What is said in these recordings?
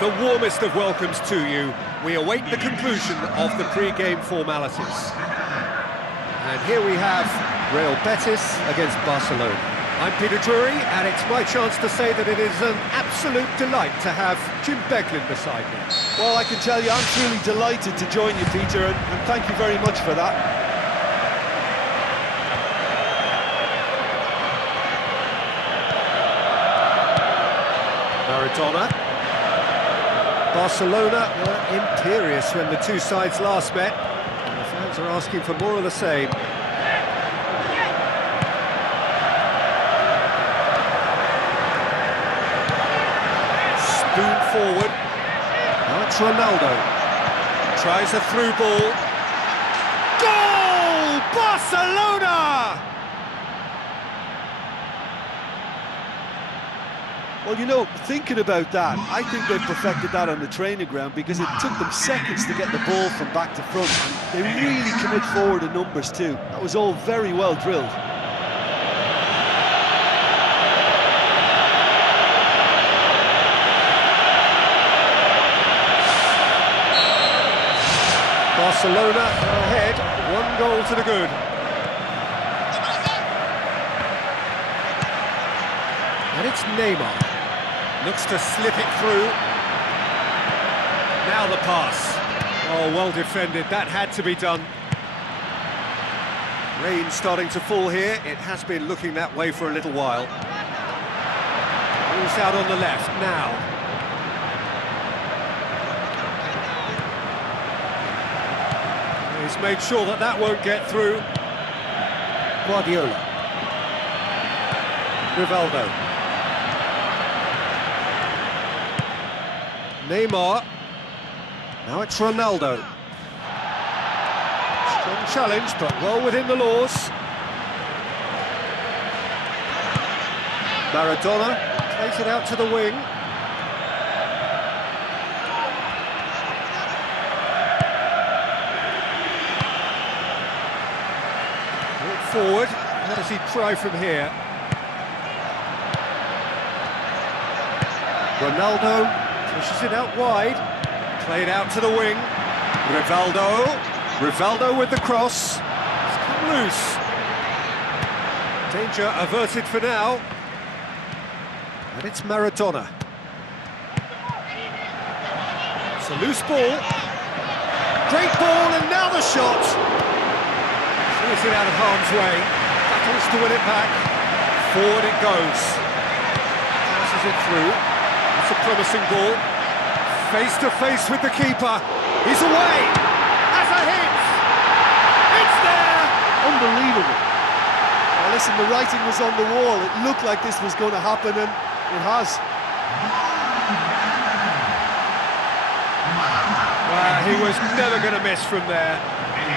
The warmest of welcomes to you. We await the conclusion of the pre-game formalities. And here we have Real Betis against Barcelona. I'm Peter Drury, and it's my chance to say that it is an absolute delight to have Jim Beglin beside me. Well, I can tell you I'm truly delighted to join you, Peter, and thank you very much for that. Maradona. Barcelona were imperious when the two sides last met, and the fans are asking for more of the same. Spoon forward. Now it's Ronaldo. Tries a through ball. Goal! Barcelona! Well, you know, thinking about that, I think they perfected that on the training ground because it took them seconds to get the ball from back to front. And they really commit forward in numbers too. That was all very well drilled. Barcelona are ahead, 1 goal to the good. And it's Neymar. Looks to slip it through. Now the pass. Oh, well defended. That had to be done. Rain starting to fall here. It has been looking that way for a little while. Ball's out on the left now. He's made sure that that won't get through. Guardiola. Rivaldo. Neymar. Now it's Ronaldo. Strong challenge, but well within the laws. Maradona plays it out to the wing. Brought forward. How does he try from here? Ronaldo pushes it out wide, played out to the wing. Rivaldo with the cross. It's come loose. Danger averted for now. And it's Maradona. It's a loose ball. Great ball, and now the shot. Clears it out of harm's way. Battles to win it back. Forward it goes. Passes it through. It's a promising ball. Face to face with the keeper. He's away. Has a hit. It's there. Unbelievable. Well, listen, the writing was on the wall. It looked like this was going to happen, and it has. Well, he was never going to miss from there.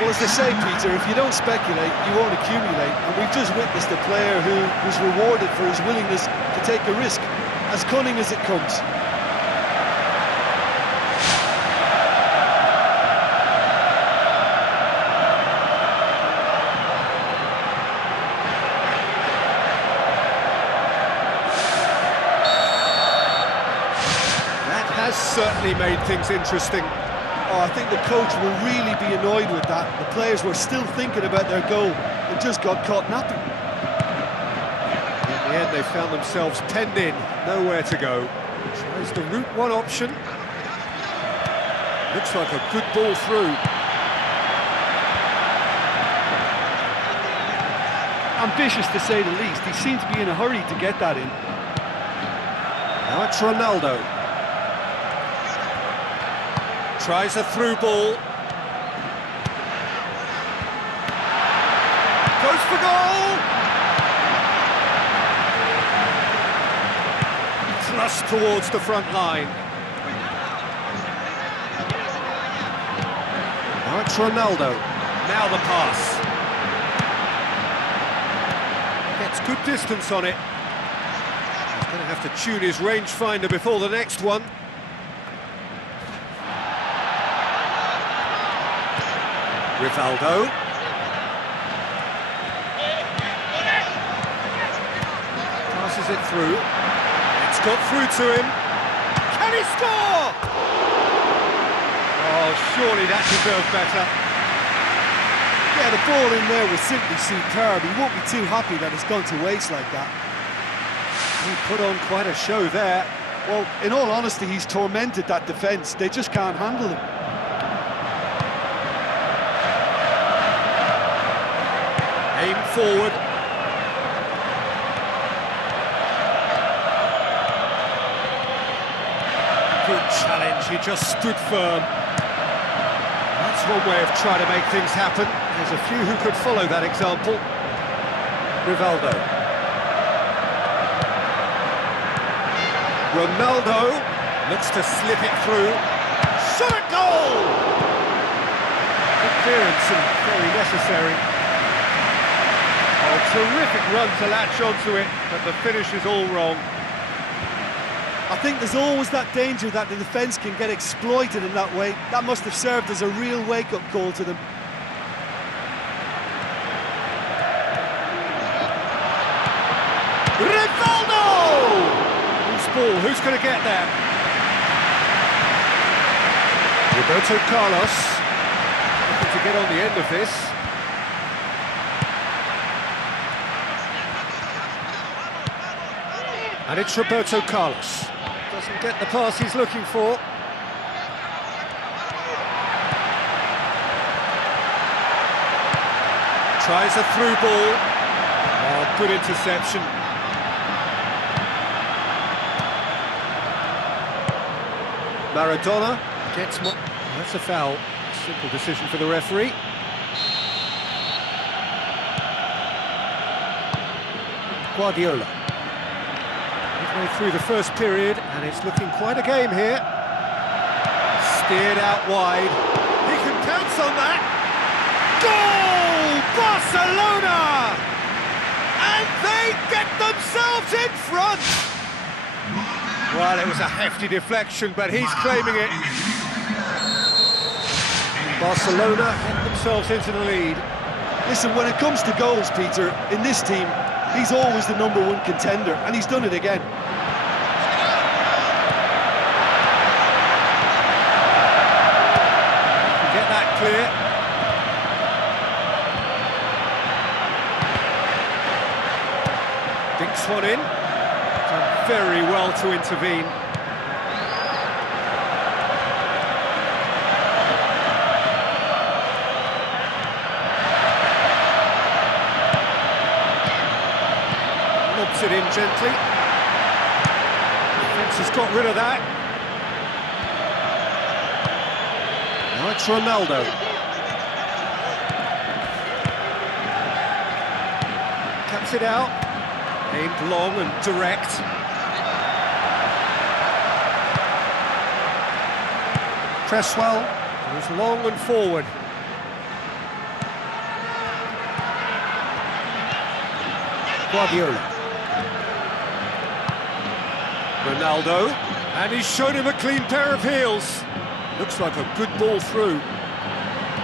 Well, as they say, Peter, if you don't speculate, you won't accumulate. And we've just witnessed a player who was rewarded for his willingness to take a risk. As cunning as it comes. That has certainly made things interesting. Oh, I think the coach will really be annoyed with that. The players were still thinking about their goal and just got caught napping. In the end, they found themselves penned in, nowhere to go. Tries the route one option. Looks like a good ball through. Ambitious to say the least. He seemed to be in a hurry to get that in. Now it's Ronaldo. Tries a through ball. for goal! Thrust towards the front line. Now it's Ronaldo. Now the pass. Gets good distance on it. He's going to have to tune his rangefinder before the next one. Rivaldo. Passes it through. It's got through to him. Can he score? Oh, surely that deserved better. Yeah, the ball in there was simply superb. He won't be too happy that it's gone to waste like that. He put on quite a show there. Well, in all honesty, he's tormented that defence. They just can't handle him. Aim forward. Good challenge, he just stood firm. That's one way of trying to make things happen. There's a few who could follow that example. Rivaldo. Ronaldo looks to slip it through. Shot at goal! Good clearance and very necessary. Oh, terrific run to latch onto it, but the finish is all wrong. I think there's always that danger that the defence can get exploited in that way. That must have served as a real wake-up call to them. Rivaldo! Loose ball, who's going to get there? Roberto Carlos, looking to get on the end of this. And it's Roberto Carlos. Doesn't get the pass he's looking for. Tries a through ball. Oh, good interception. Maradona gets more. That's a foul. Simple decision for the referee. Guardiola. Midway through the first period, and it's looking quite a game here. Steered out wide. He can pounce on that. Goal! Barcelona! And they get themselves in front! Well, it was a hefty deflection, but he's claiming it. Barcelona get themselves into the lead. Listen, when it comes to goals, Peter, in this team, he's always the #1 contender, and he's done it again. Get that clear. Dinks one in. Done very well to intervene. Lobs it in gently. Defence has got rid of that. Now it's Ronaldo. Cuts it out. Aimed long and direct. Cresswell goes long and forward. Guardiola. Ronaldo, and he's shown him a clean pair of heels. Looks like a good ball through.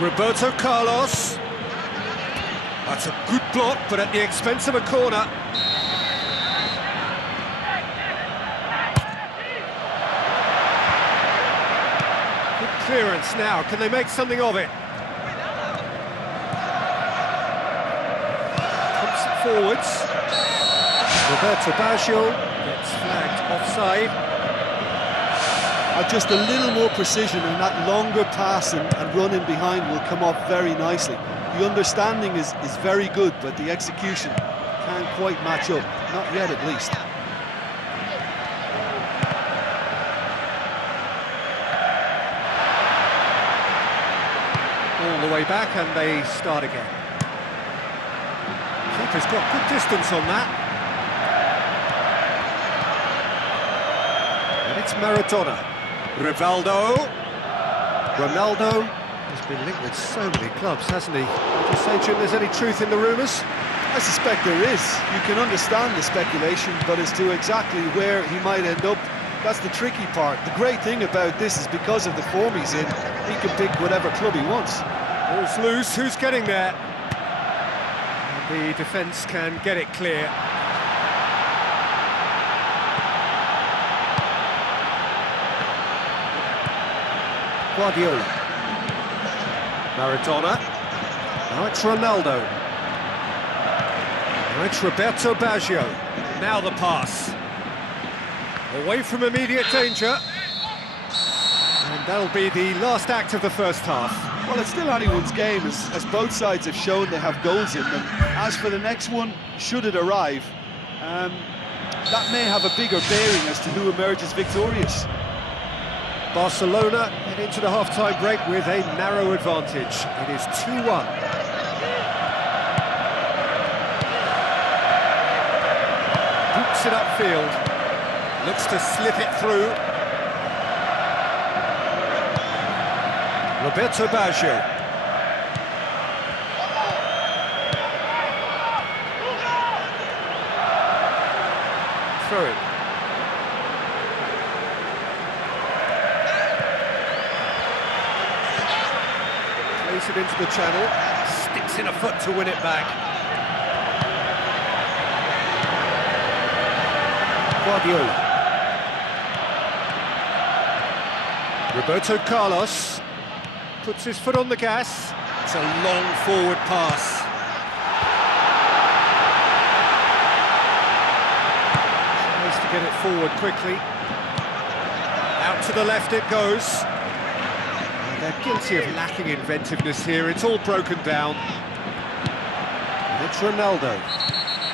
Roberto Carlos. That's a good block, but at the expense of a corner. Good clearance now. Can they make something of it? Pumps it forwards. Roberto Baggio gets flagged offside. Just a little more precision, and that longer pass and running behind will come off very nicely. The understanding is very good, but the execution can't quite match up. Not yet, at least. All the way back, and they start again. Keeper's got good distance on that. And it's Maradona. Rivaldo. Ronaldo has been linked with so many clubs, hasn't he? Would you say, Jim, there's any truth in the rumours? I suspect there is. You can understand the speculation, but as to exactly where he might end up, that's the tricky part. The great thing about this is because of the form he's in, he can pick whatever club he wants. Ball's loose, who's getting there? And the defence can get it clear. Guardiola. Maradona. Now it's Ronaldo. Now it's Roberto Baggio. Now the pass. Away from immediate danger. And that'll be the last act of the first half. Well, it's still anyone's game, as both sides have shown they have goals in them. As for the next one, should it arrive, that may have a bigger bearing as to who emerges victorious. Barcelona head into the half-time break with a narrow advantage. It is 2-1. Boots it upfield. Looks to slip it through. Roberto Baggio. Throw it. Plays it into the channel. Sticks in a foot to win it back. Guardiola. Roberto Carlos puts his foot on the gas. It's a long forward pass. Tries to get it forward quickly. Out to the left it goes. And they're guilty of lacking inventiveness here. It's all broken down. And it's Ronaldo.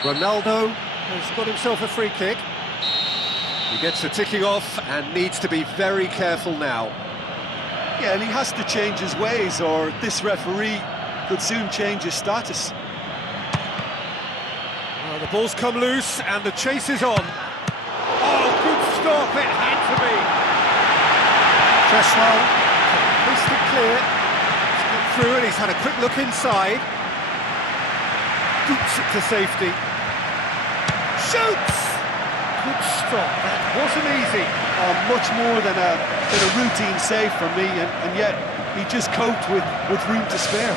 Ronaldo has got himself a free kick. He gets the ticking off and needs to be very careful now. Yeah, and he has to change his ways, or this referee could soon change his status. Well, the ball's come loose and the chase is on. Oh, good stop, it had to be. Cresswell, hoisted clear. He's got through and he's had a quick look inside. Boots it to safety. Shoots! Good stop, that wasn't easy. Much more than a routine save for me, and yet he just coped with room to spare.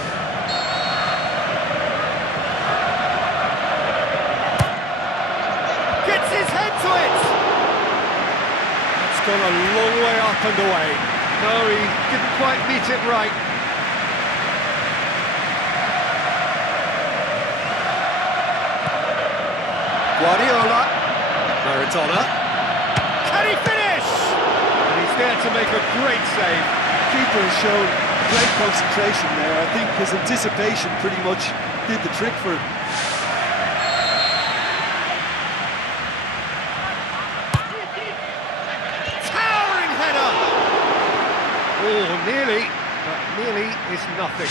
Gets his head to it! It's gone a long way up and away. No, he didn't quite meet it right. Guardiola. Maradona. Can he finish? And he's there to make a great save. Keeper has shown great concentration there. I think his anticipation pretty much did the trick for him. Towering header! Oh, nearly, but nearly is nothing.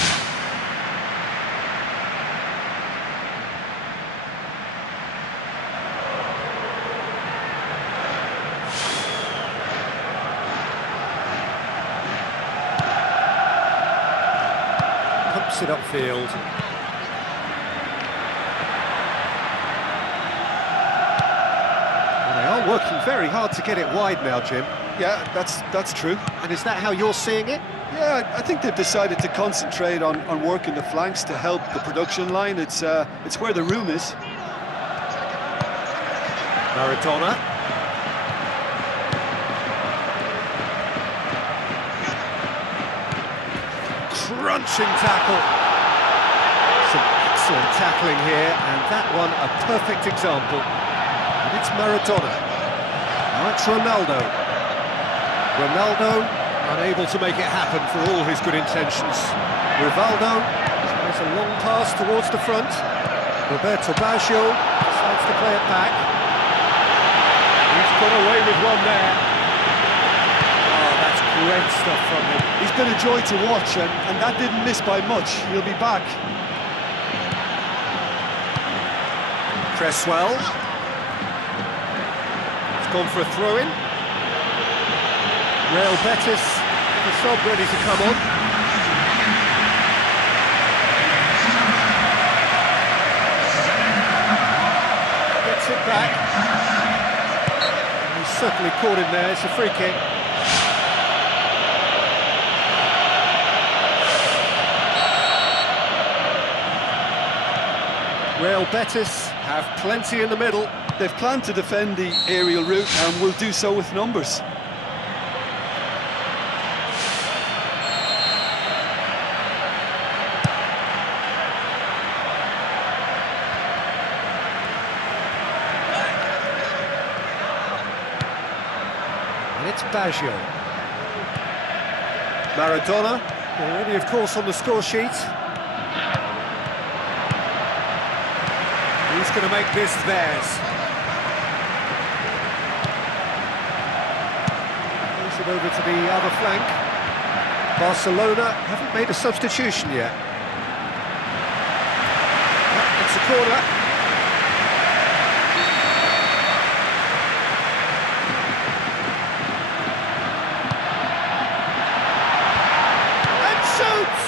It upfield. Well, they are working very hard to get it wide now, Jim. Yeah, that's true. And is that how you're seeing it? Yeah, I think they've decided to concentrate on working the flanks to help the production line. It's where the room is. Maradona. Crunching tackle. Some excellent tackling here, and that one a perfect example. And it's Maradona. Now it's Ronaldo. Ronaldo unable to make it happen for all his good intentions. Rivaldo tries a long pass towards the front. Roberto Baggio decides to play it back. He's got away with one there. Oh, that's great stuff from him. He's been a joy to watch, and that didn't miss by much. He'll be back. Cresswell. It's gone for a throw-in. Real Betis, the sub ready to come on. Gets it back. He's certainly caught him there, it's a free kick. Real Betis have plenty in the middle. They've planned to defend the aerial route and will do so with numbers. And it's Baggio. Maradona, already of course on the score sheet. Who's going to make this theirs? Moves it over to the other flank. Barcelona haven't made a substitution yet. It's a corner. And shoots!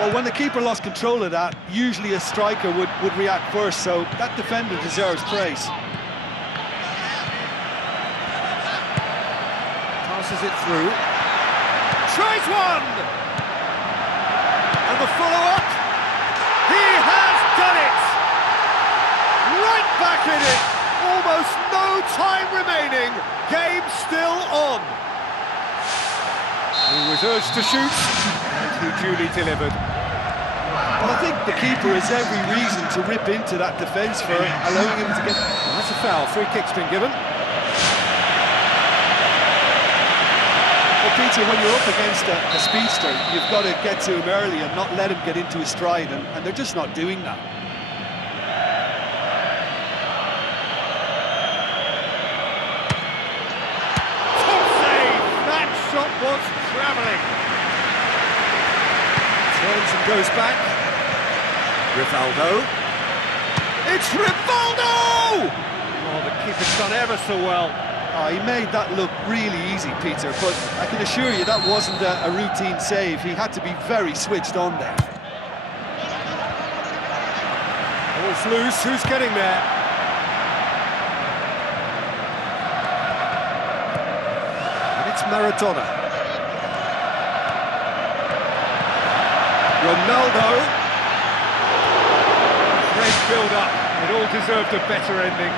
Well, when the keeper lost control of that, usually a striker would react first, so that defender deserves praise. Passes it through. Tries one! And the follow-up. He has done it! Right back in it! Almost no time remaining. Game still on. He was urged to shoot, and he duly delivered. Well, I think the keeper has every reason to rip into that defence for allowing him to get... Well, that's a foul. Free kick's been given. Well, Peter, when you're up against a speedster, you've got to get to him early and not let him get into his stride, and they're just not doing that. Top save! That shot was travelling. Turns and goes back. Rivaldo. It's Rivaldo! Oh, the keeper's done ever so well. Oh, he made that look really easy, Peter, but I can assure you that wasn't a routine save. He had to be very switched on there. Ball's loose, who's getting there? And it's Maradona. Ronaldo. Great build-up. It all deserved a better ending.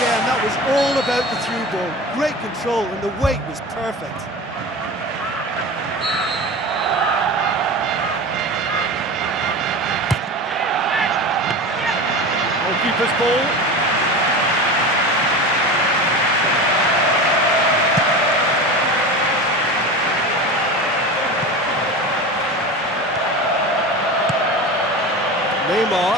Yeah, and that was all about the through ball. Great control, and the weight was perfect. Goalkeeper's ball. Neymar.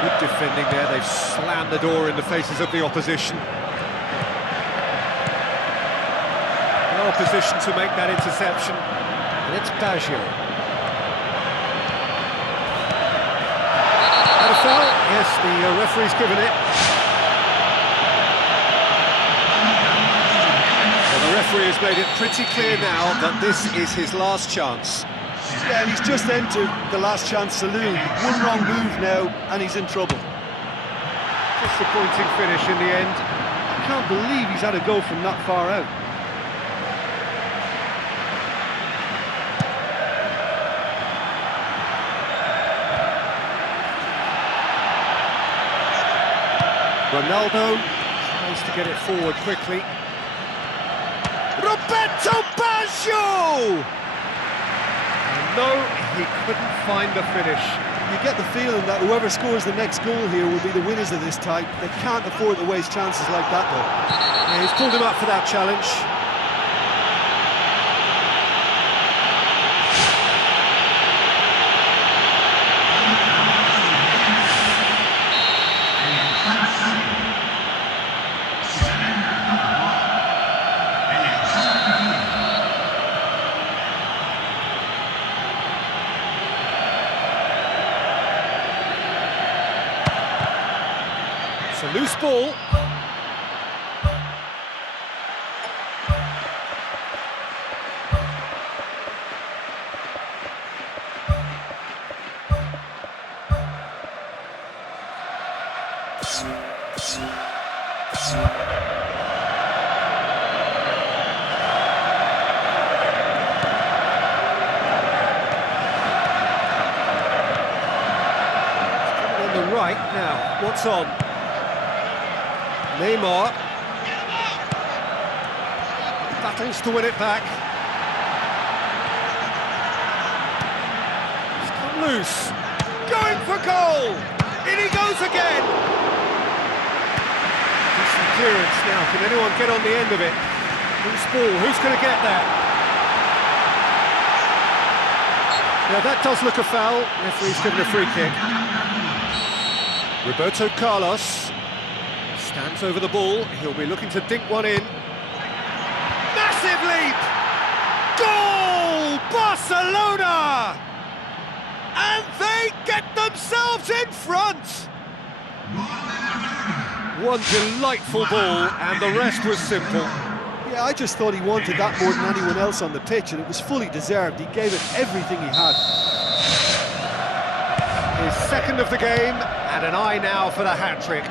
Good defending there, they've slammed the door in the faces of the opposition. Well positioned to make that interception. And it's Baggio. And a foul? Yes, the referee's given it. Well, the referee has made it pretty clear now that this is his last chance. Yeah, and he's just entered the last chance saloon. One wrong move now, and he's in trouble. Disappointing finish in the end. I can't believe he's had a go from that far out. Ronaldo tries to get it forward quickly. Roberto Baggio! No, he couldn't find the finish. You get the feeling that whoever scores the next goal here will be the winners of this tie. They can't afford to waste chances like that, though. Yeah, he's pulled him up for that challenge. a loose ball. Right now, what's on? Neymar battles to win it back. It's come loose. Going for goal! In he goes again! Decent clearance now. Can anyone get on the end of it? Loose ball. Who's going to get there? Now that does look a foul. Referee's given a free kick. Roberto Carlos stands over the ball. He'll be looking to dink one in. Massive leap! Goal! Barcelona! And they get themselves in front! One delightful ball, and the rest was simple. Yeah, I just thought he wanted that more than anyone else on the pitch, and it was fully deserved. He gave it everything he had. His second of the game, and an eye now for the hat-trick.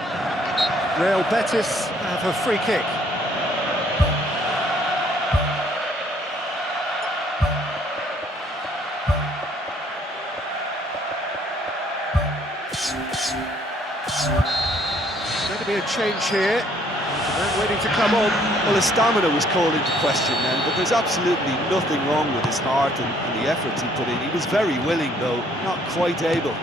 Real Betis have a free kick. Going to be a change here. Man waiting to come on. Well, his stamina was called into question then, but there's absolutely nothing wrong with his heart and the efforts he put in. He was very willing, though, not quite able.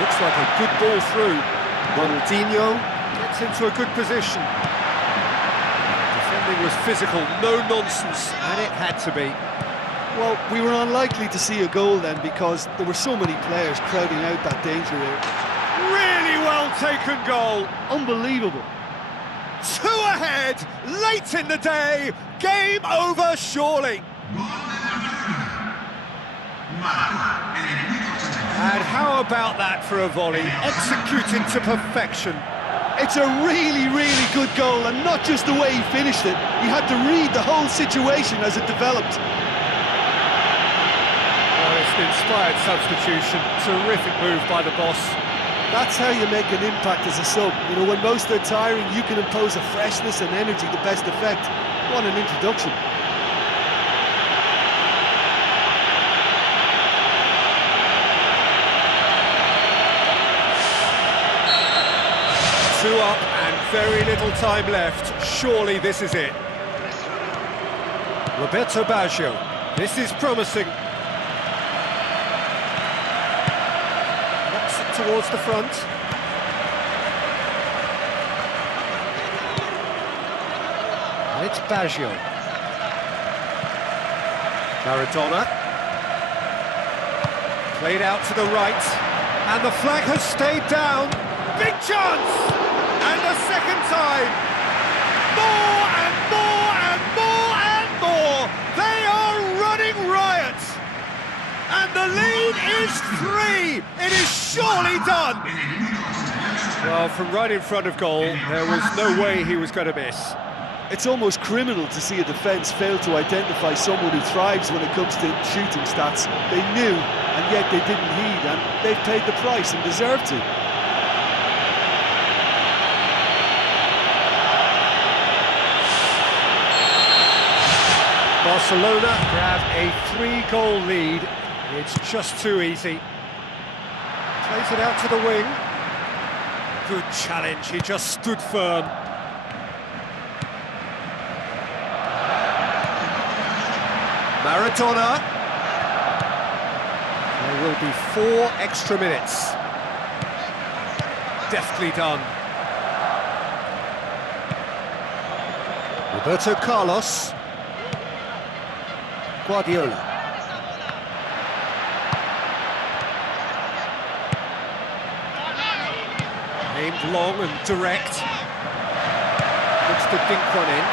Looks like a good ball through. Ronaldinho gets into a good position. Defending was physical, no nonsense, and it had to be. Well, we were unlikely to see a goal then because there were so many players crowding out that danger area. Really well taken goal. Unbelievable. 2 ahead, late in the day, game over surely. And how about that for a volley, executed to perfection. It's a really, really good goal, and not just the way he finished it. He had to read the whole situation as it developed. Well, it's an inspired substitution, terrific move by the boss. That's how you make an impact as a sub. You know, when most are tiring, you can impose a freshness and energy to best effect. What an introduction. Two up and very little time left. Surely this is it. Roberto Baggio. This is promising. Knocks it towards the front. And it's Baggio. Maradona. Played out to the right. And the flag has stayed down. Big chance! And a second time! More and more and more and more! They are running riot! And the lead is 3! It is surely done! Well, from right in front of goal, there was no way he was going to miss. It's almost criminal to see a defence fail to identify someone who thrives when it comes to shooting stats. They knew, and yet they didn't heed, and they've paid the price and deserve to. Barcelona grab a 3-goal lead. It's just too easy. Plays it out to the wing. Good challenge, he just stood firm. Maradona. There will be 4 extra minutes. Deftly done. Roberto Carlos. Guardiola. Aimed long and direct. Looks to dink one in.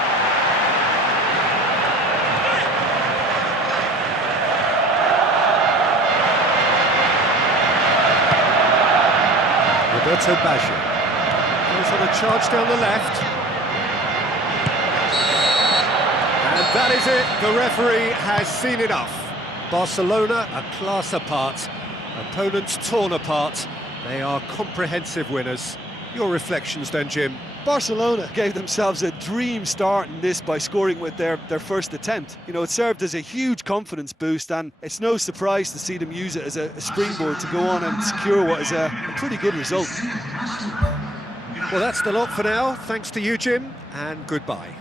Goes on a charge down the left. And that is it. The referee has seen enough. Barcelona a class apart. Opponents torn apart. They are comprehensive winners. Your reflections then, Jim? Barcelona gave themselves a dream start in this by scoring with their first attempt. You know, it served as a huge confidence boost, and it's no surprise to see them use it as a springboard to go on and secure what is a pretty good result. Well, that's the lot for now. Thanks to you, Jim, and goodbye.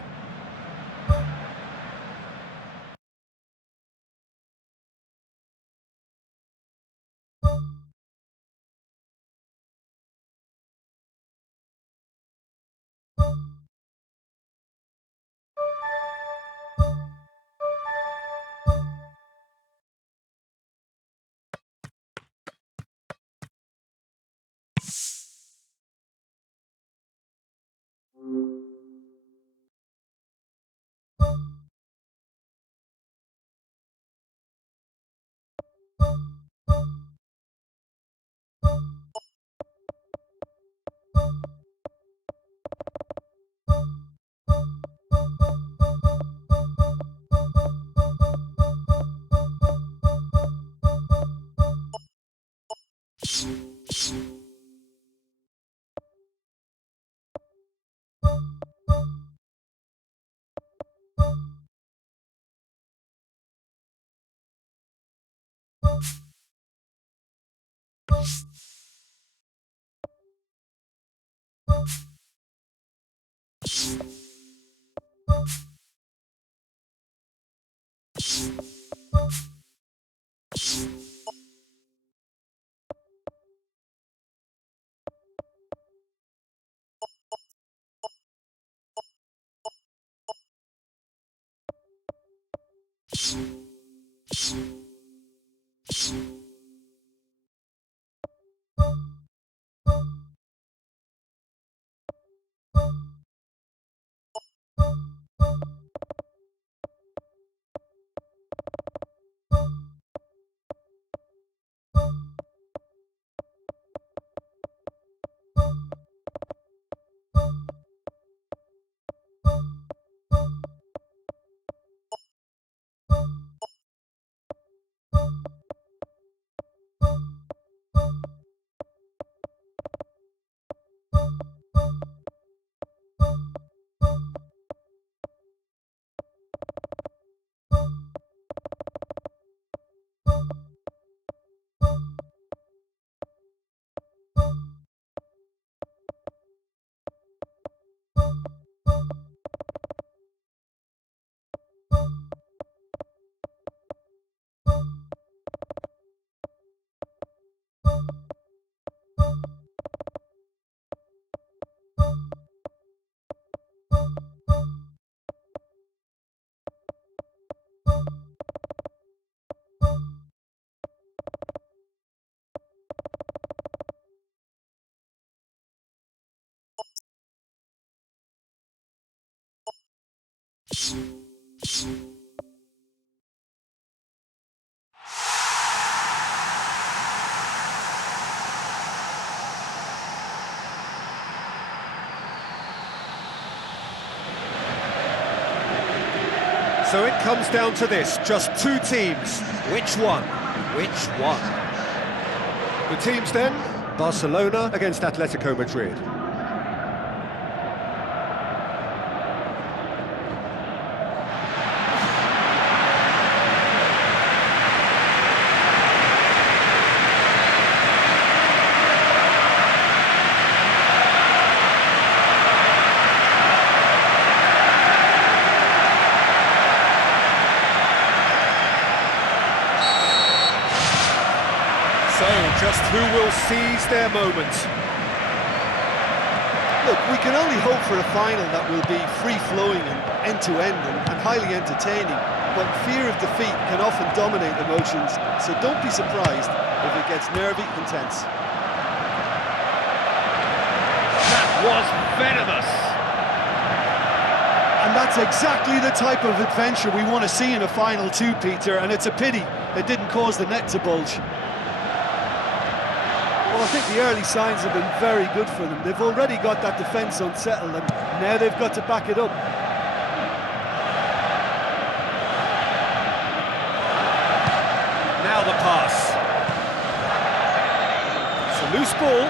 So it comes down to this, just two teams. Which one? Which one? The teams then, Barcelona against Atletico Madrid. So, just who will seize their moment? Look, we can only hope for a final that will be free-flowing and end-to-end and highly entertaining, but fear of defeat can often dominate emotions, so don't be surprised if it gets nervy and tense. That was venomous! And that's exactly the type of adventure we want to see in a final too, Peter, and it's a pity it didn't cause the net to bulge. Well, I think the early signs have been very good for them. They've already got that defence unsettled, and now they've got to back it up. Now the pass. It's a loose ball.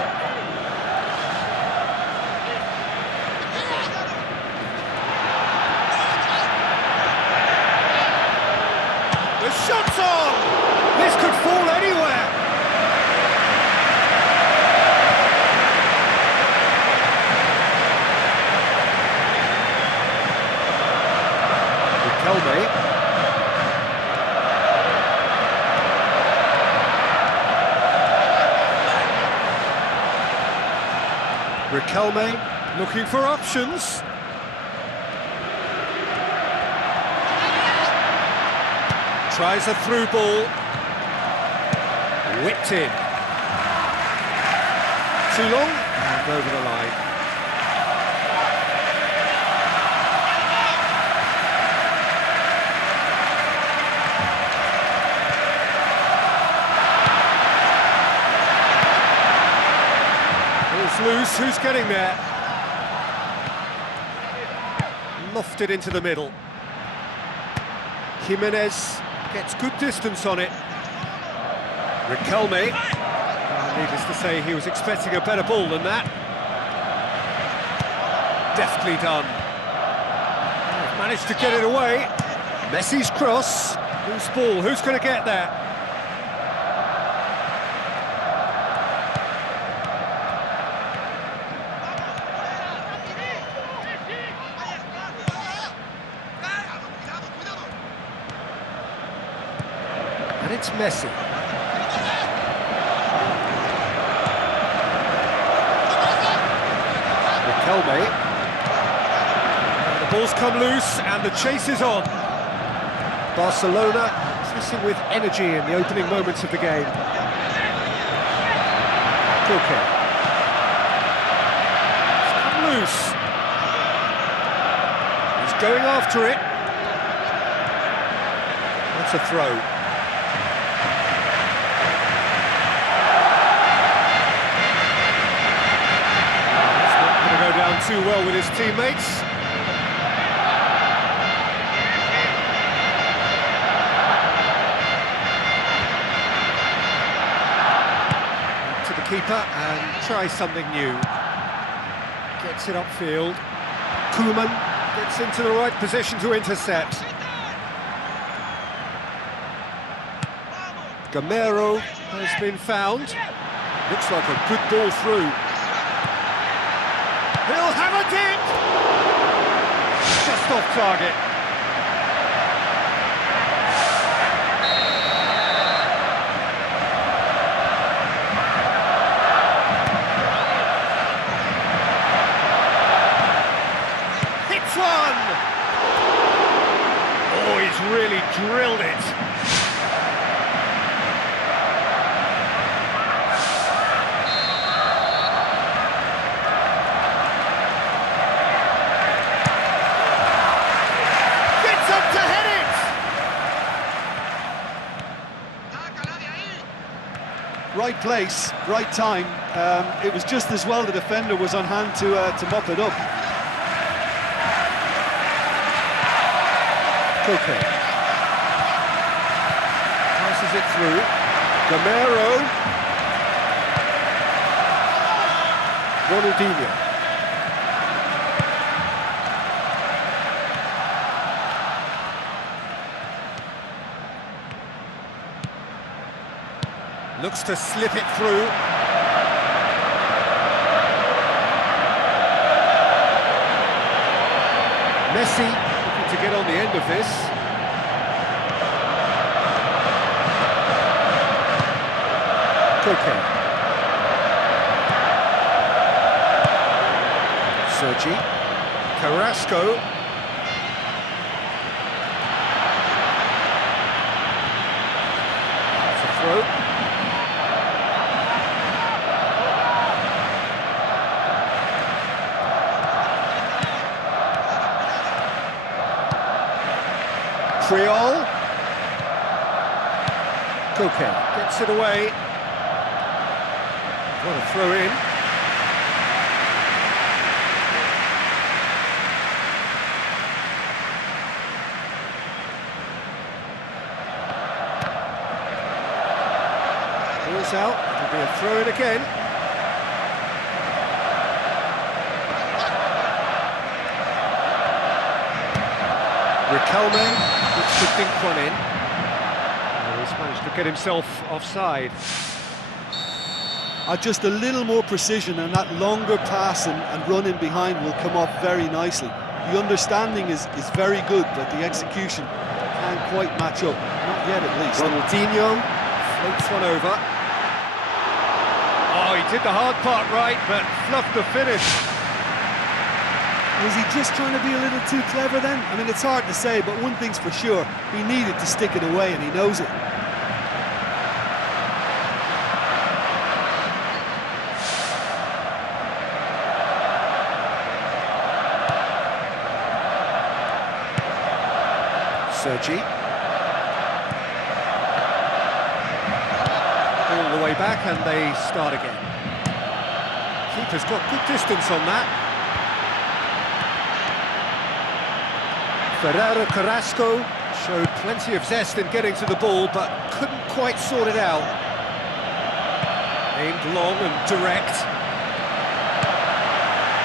The shot's on! This could fall anywhere. Riquelme looking for options. Tries a through ball. Whipped in. Too long and over the line. Loose, who's getting there? Lofted into the middle. Jimenez gets good distance on it. Riquelme, needless to say, he was expecting a better ball than that. Deftly done. Managed to get it away. Messi's cross. Loose ball, who's going to get there? And it's Messi. Riquelme. And the ball's come loose and the chase is on. Barcelona pressing with energy in the opening moments of the game. Koke. It's come loose. He's going after it. That's a throw. Down too well with his teammates. To the keeper and try something new. Gets it upfield. Koeman gets into the right position to intercept. Gamero has been found. Looks like a good ball through. He'll have a dip! Just off target. Hits one! Oh, he's really drilled it. Right place, right time. It was just as well the defender was on hand to mop it up. Koke passes it through. Gamero. Ronaldinho. Looks to slip it through. Messi looking to get on the end of this. Koke. Sergi. Carrasco. It's a throw. Triol. Koke gets it away. What a throw in. Ball's out, it'll be a throw in again. Riquelme looks to dink one in. Oh, he's managed to get himself offside. Just a little more precision, and that longer pass and running behind will come off very nicely. The understanding is very good, but the execution can't quite match up. Not yet, at least. Ronaldinho floats one over. Oh, he did the hard part right, but fluffed the finish. Was he just trying to be a little too clever then? I mean, it's hard to say, but one thing's for sure, he needed to stick it away, and he knows it. Sergi. All the way back, and they start again. Keeper's got good distance on that. Ferreira Carrasco showed plenty of zest in getting to the ball, but couldn't quite sort it out. Aimed long and direct.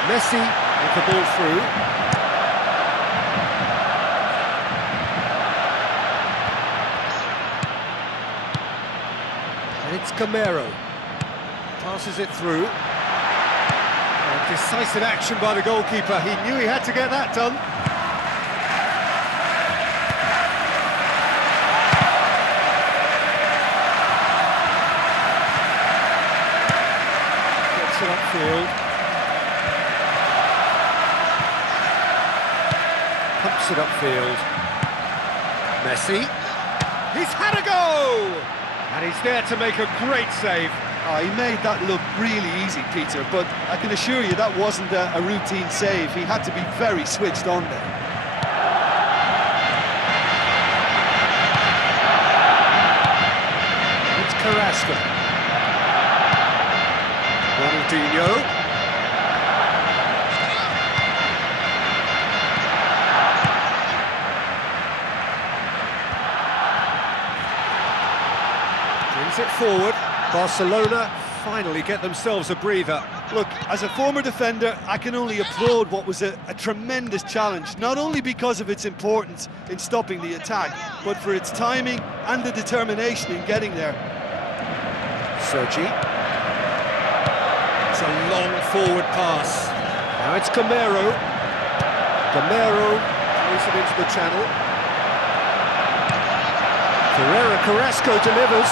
Messi with the ball through. And it's Gamero. Passes it through. A decisive action by the goalkeeper. He knew he had to get that done. Upfield. Pumps it upfield. Messi. He's had a go! And he's there to make a great save. Oh, he made that look really easy, Peter, but I can assure you that wasn't a routine save. He had to be very switched on there. It's Carrasco. Ronaldinho. Brings it forward. Barcelona finally get themselves a breather. Look, as a former defender, I can only applaud what was a tremendous challenge, not only because of its importance in stopping the attack, but for its timing and the determination in getting there. Sergi. It's a long forward pass. Now it's Gamero. Gamero plays it into the channel. Ferreira Carrasco delivers.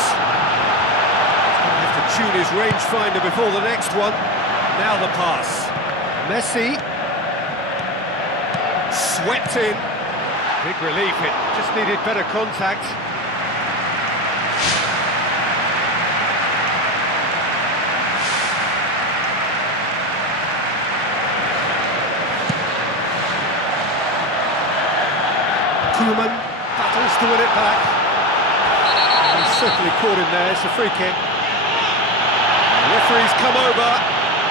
He's going to have to tune his rangefinder before the next one. Now the pass. Messi. Swept in. Big relief, it just needed better contact. Koeman battles to win it back. And he's certainly caught him there. It's a free kick. The referee's come over.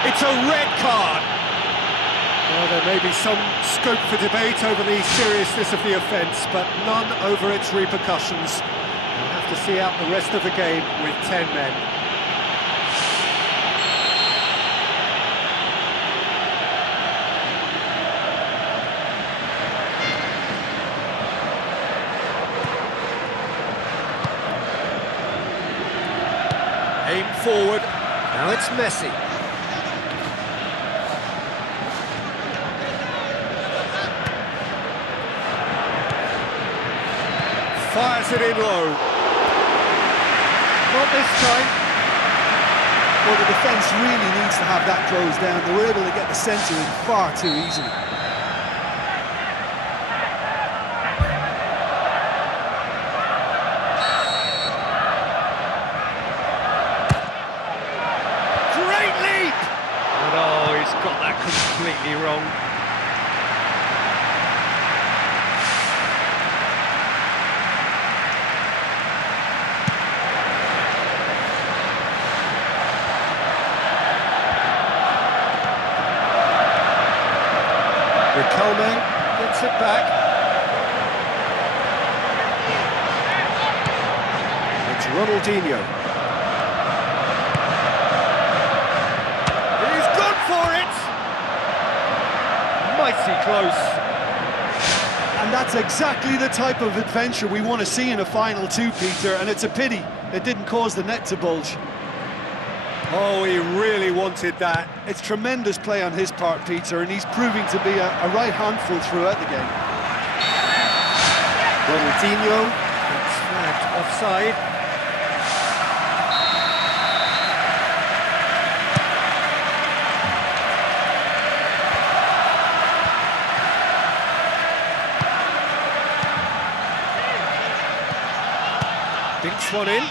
It's a red card. Well, there may be some scope for debate over the seriousness of the offence, but none over its repercussions. We'll have to see out the rest of the game with 10 men. Aim forward, now it's Messi. Fires it in low. Not this time. Well, the defence really needs to have that closed down. They were able to get the centre in far too easily. Got that completely wrong. Riquelme gets it back. It's Ronaldinho. He's gone for it! Mighty close. And that's exactly the type of adventure we want to see in a final two, Peter, and it's a pity it didn't cause the net to bulge. Oh, he really wanted that. It's tremendous play on his part, Peter, and he's proving to be a right handful throughout the game. Ronaldinho gets flagged offside. Dinks one in.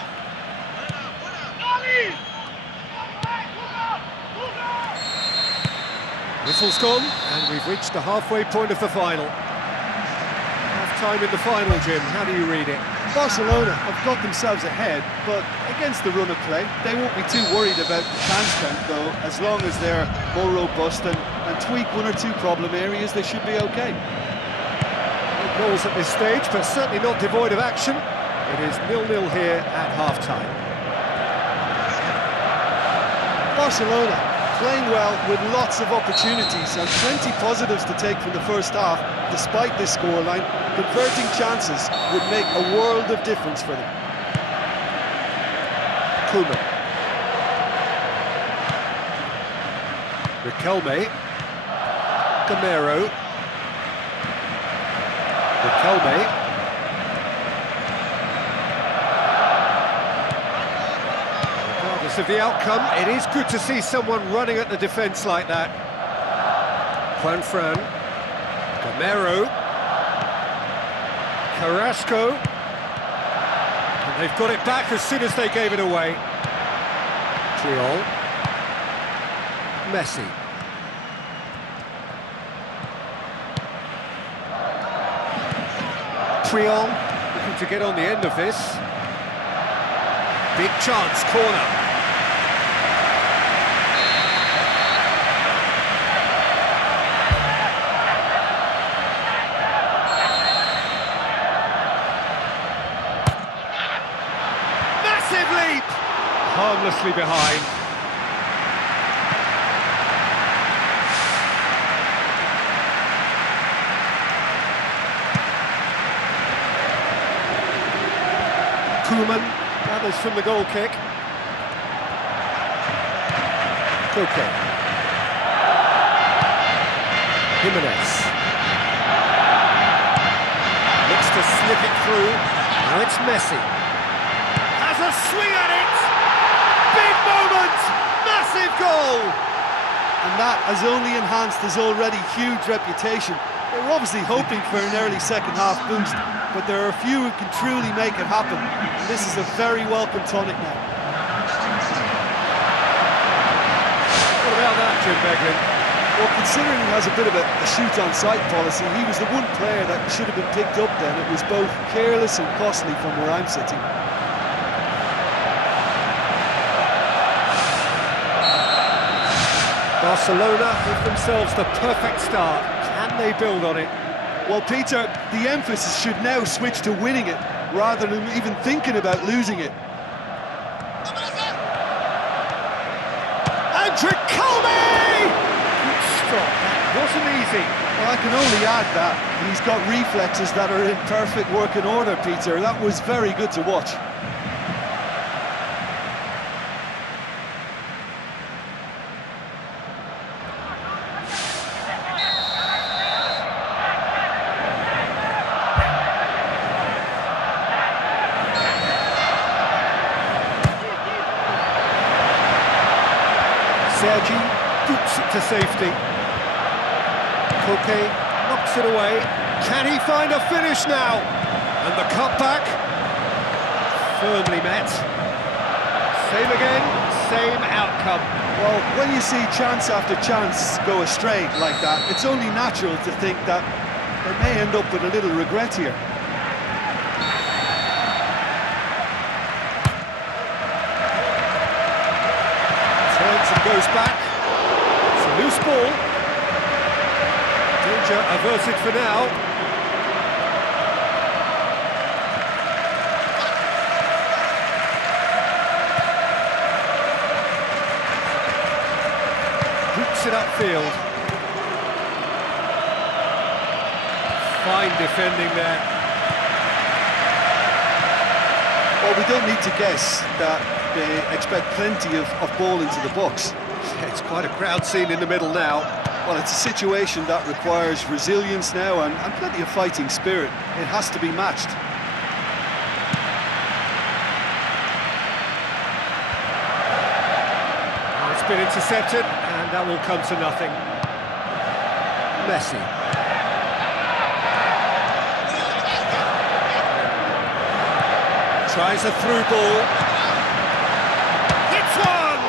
Whistle's gone, and we've reached the halfway point of the final. Half-time in the final, Jim. How do you read it? Barcelona have got themselves ahead, but against the run of play, they won't be too worried about the chance count, though. As long as they're more robust and tweak one or two problem areas, they should be okay. No goals at this stage, but certainly not devoid of action. It is 0-0 here at half-time. Barcelona playing well with lots of opportunities and plenty positives to take from the first half. Despite this scoreline, converting chances would make a world of difference for them. Koeman. Riquelme. Gamero. Riquelme. Regardless of the outcome, it is good to see someone running at the defence like that. Juanfran. Gamero. Carrasco. And they've got it back as soon as they gave it away. Triol. Messi. Triol looking to get on the end of this. Big chance, corner. Massive leap! Harmlessly behind. Koeman gathers from the goal kick. Koke. Jimenez. Looks to slip it through. Now it's Messi. Has a swing at it! Big moment! Massive goal! And that has only enhanced his already huge reputation. They were obviously hoping for an early second-half boost, but there are a few who can truly make it happen. And this is a very welcome tonic now. What about that, Jim Beglin? Well, considering he has a bit of a shoot-on-sight policy, he was the one player that should have been picked up then. It was both careless and costly from where I'm sitting. Barcelona give themselves the perfect start. Can they build on it? Well, Peter, the emphasis should now switch to winning it, rather than even thinking about losing it. And Riquelme! Good stop, that wasn't easy. Well, I can only add that he's got reflexes that are in perfect working order, Peter. That was very good to watch. Sergi boots it to safety. Koke knocks it away. Can he find a finish now? And the cutback, firmly met. Same again, same outcome. Well, when you see chance after chance go astray like that, it's only natural to think that they may end up with a little regret here. Turns and goes back. It's a loose ball. Danger averted for now. Roots it upfield. Fine defending there. Well, we don't need to guess that they expect plenty of ball into the box. Yeah, it's quite a crowd scene in the middle now. Well, it's a situation that requires resilience now and plenty of fighting spirit. It has to be matched. It's been intercepted, and that will come to nothing. Messi. Tries a through ball. Hits one!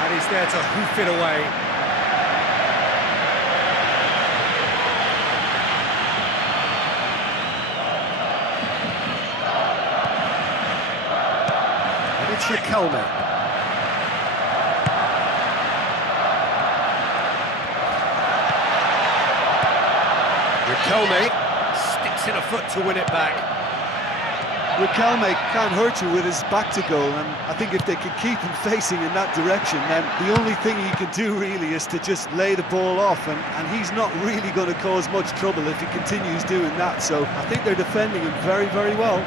And he's there to hoof it away. And it's Riquelme. Riquelme sticks in a foot to win it back. Riquelme can't hurt you with his back to goal, and I think if they can keep him facing in that direction, then the only thing he can do really is to just lay the ball off, and he's not really going to cause much trouble if he continues doing that, so I think they're defending him very, very well.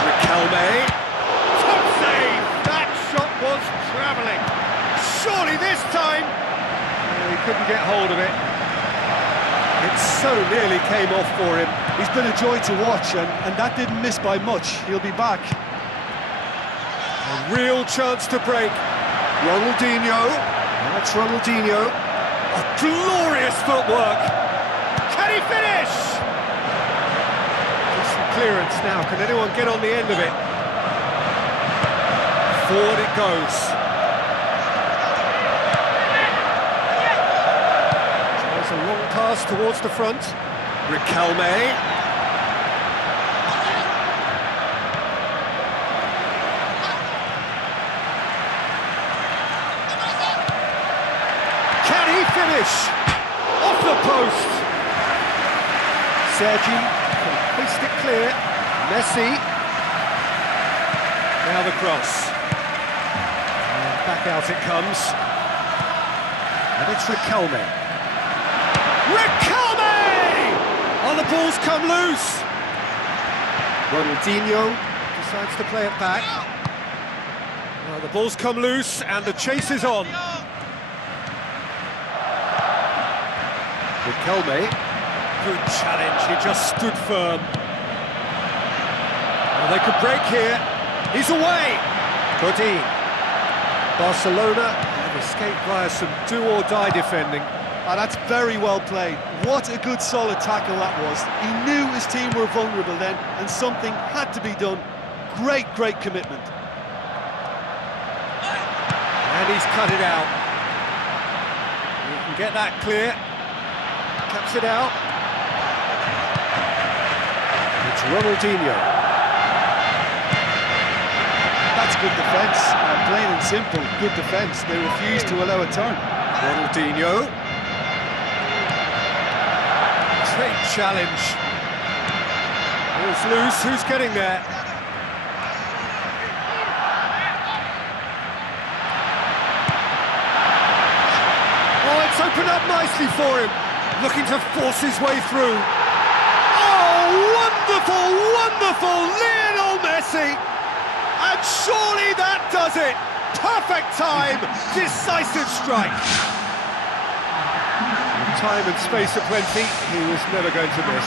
Riquelme, top save! That shot was travelling. Surely this time, he couldn't get hold of it. It so nearly came off for him. He's been a joy to watch, and that didn't miss by much. He'll be back. A real chance to break. Ronaldinho. That's Ronaldinho. A glorious footwork. Can he finish? Just some clearance now. Can anyone get on the end of it? Forward it goes. A long pass towards the front. Riquelme. Can he finish? Off the post. Sergi can hoist it clear. Messi. Now the cross. And back out it comes. And it's Riquelme. Riquelme! Oh, the ball's come loose. Ronaldinho decides to play it back. Well, the ball's come loose and the chase is on. Riquelme, good challenge, he just stood firm. Well, they could break here. He's away. Godin. Barcelona have escaped via some do-or-die defending. That's very well played. What a good solid tackle that was. He knew his team were vulnerable then, and something had to be done. Great, great commitment. And he's cut it out. You can get that clear. Caps it out. It's Ronaldinho. That's good defence. Plain and simple, good defence. They refused to allow a turn. Ronaldinho. Great challenge. Ball's loose, who's getting there? Oh, it's opened up nicely for him. Looking to force his way through. Oh, wonderful, wonderful, Lionel Messi! And surely that does it! Perfect time, decisive strike. Time and space aplenty, he was never going to miss.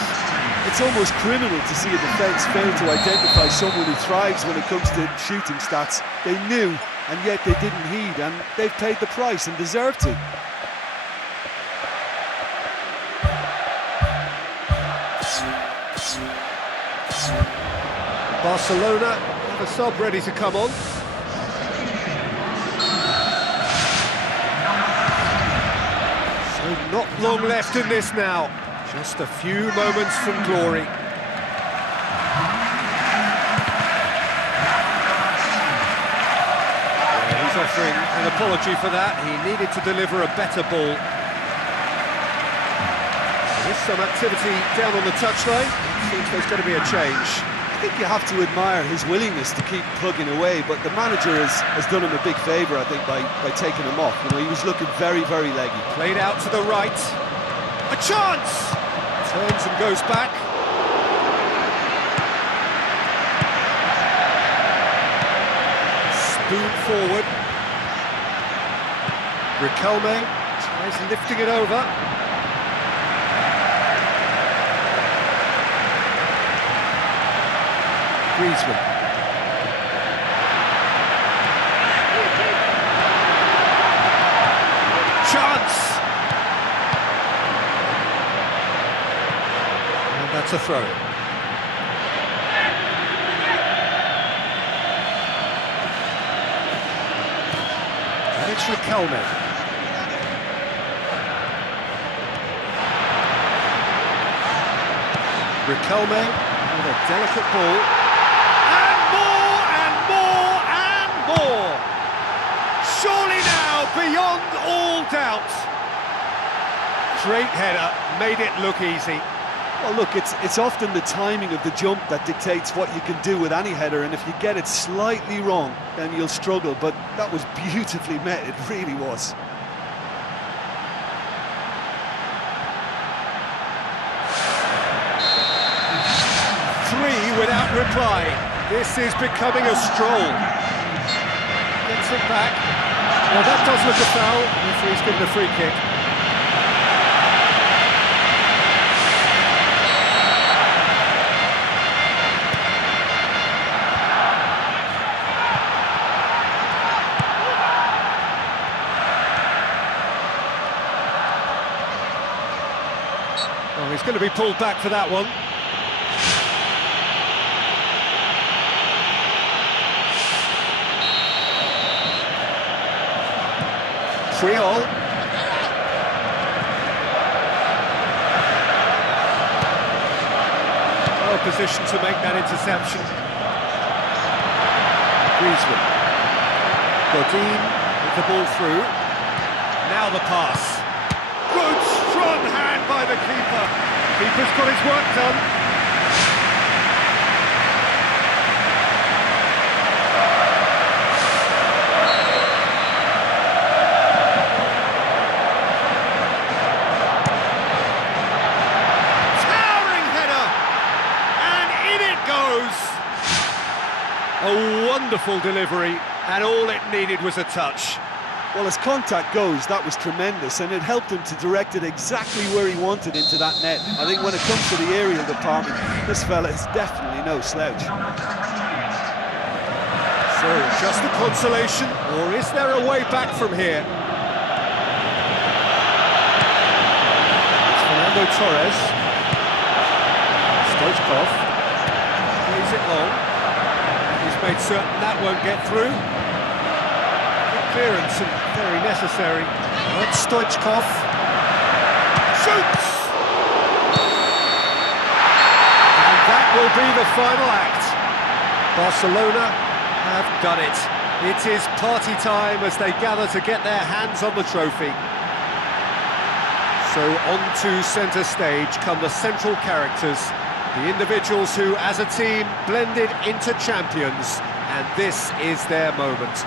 It's almost criminal to see a defence fail to identify someone who thrives when it comes to shooting stats. They knew, and yet they didn't heed, and they've paid the price and deserve to. Barcelona have a sub ready to come on. Not long left in this now. Just a few moments from glory. Yeah, he's offering an apology for that. He needed to deliver a better ball. There is some activity down on the touchline. It seems there's going to be a change. I think you have to admire his willingness to keep plugging away, but the manager has done him a big favour, I think, by taking him off. You know, he was looking very, very leggy. Played out to the right. A chance! Turns and goes back. Spoon forward. Riquelme tries lifting it over. Griezmann. Chance! And that's a throw. And it's Riquelme. Riquelme with a delicate ball. Surely now, beyond all doubt. Great header, made it look easy. Well, look, it's often the timing of the jump that dictates what you can do with any header, and if you get it slightly wrong, then you'll struggle, but that was beautifully met, it really was. Three without reply. This is becoming a stroll. Gets it back. Well, that does look a foul. Referee's given a free kick. Oh, he's going to be pulled back for that one. Friol. Well positioned to make that interception. Griezmann. Godin with the ball through. Now the pass. Good strong hand by the keeper. Keeper's got his work done. A wonderful delivery, and all it needed was a touch. Well, as contact goes, that was tremendous, and it helped him to direct it exactly where he wanted into that net. I think when it comes to the aerial department, this fella is definitely no slouch. So, just the consolation, or is there a way back from here? It's Fernando Torres. Stoichkov plays it long. He's made certain that won't get through. Good clearance and very necessary. That's Stoichkov. Shoots! And that will be the final act. Barcelona have done it. It is party time as they gather to get their hands on the trophy. So on to centre stage come the central characters, the individuals who, as a team, blended into champions, and this is their moment.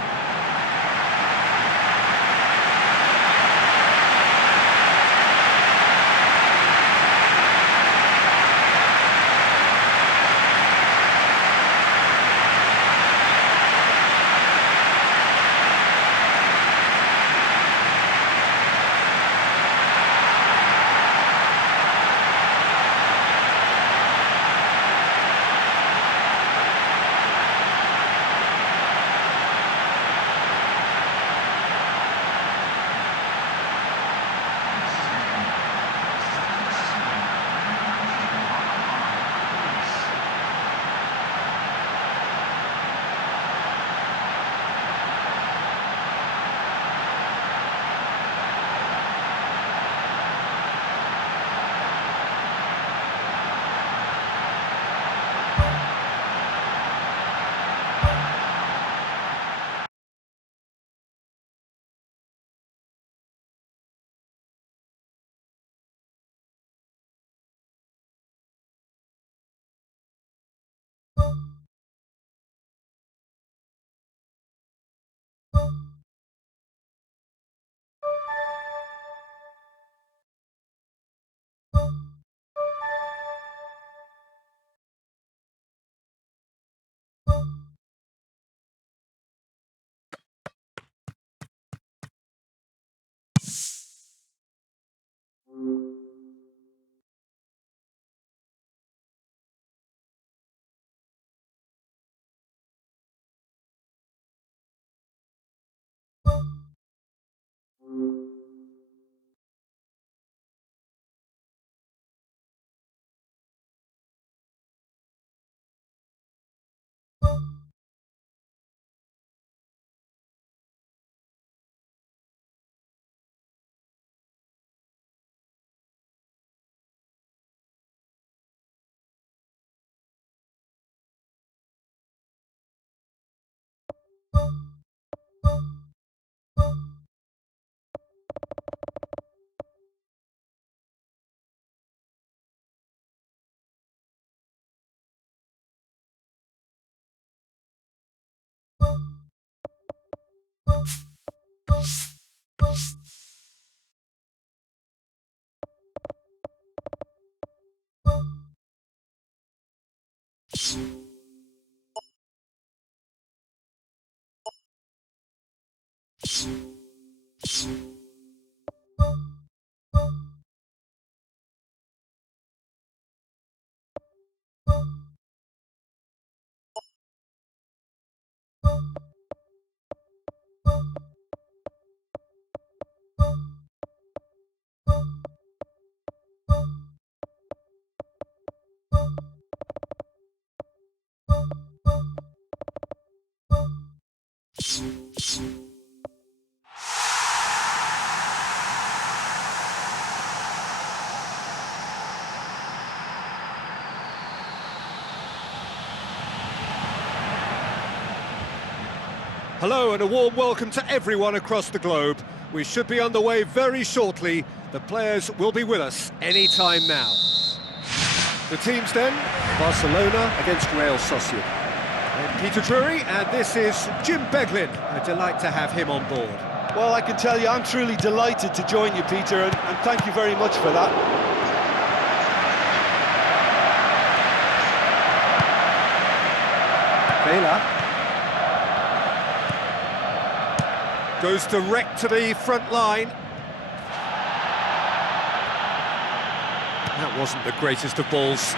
Hello and a warm welcome to everyone across the globe. We should be underway very shortly. The players will be with us any time now. The teams then, Barcelona against Real Sociedad. I'm Peter Drury, and this is Jim Beglin. A delight to have him on board. Well, I can tell you, I'm truly delighted to join you, Peter, and thank you very much for that. Vela goes direct to the front line. That wasn't the greatest of balls.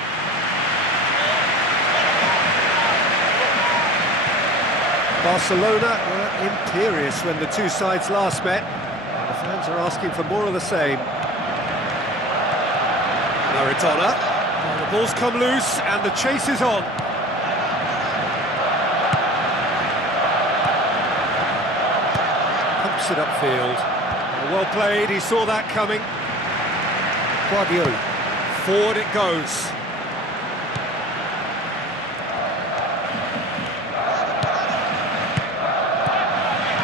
Barcelona were imperious when the two sides last met, and the fans are asking for more of the same. Maradona. Well, the ball's come loose and the chase is on. Pumps it upfield. Well played, he saw that coming. Guardiola. Forward it goes.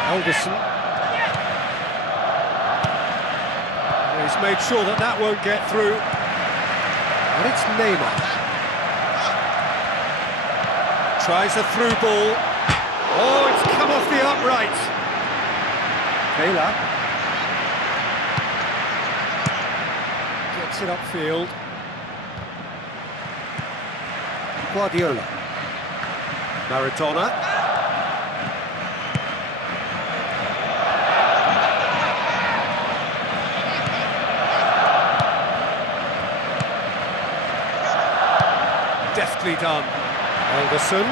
Alderson. He's made sure that that won't get through. And it's Neymar. Tries a through ball. Oh, it's come off the upright. Vela. Gets it upfield. Guardiola. Maradona. Deftly done. Alderson.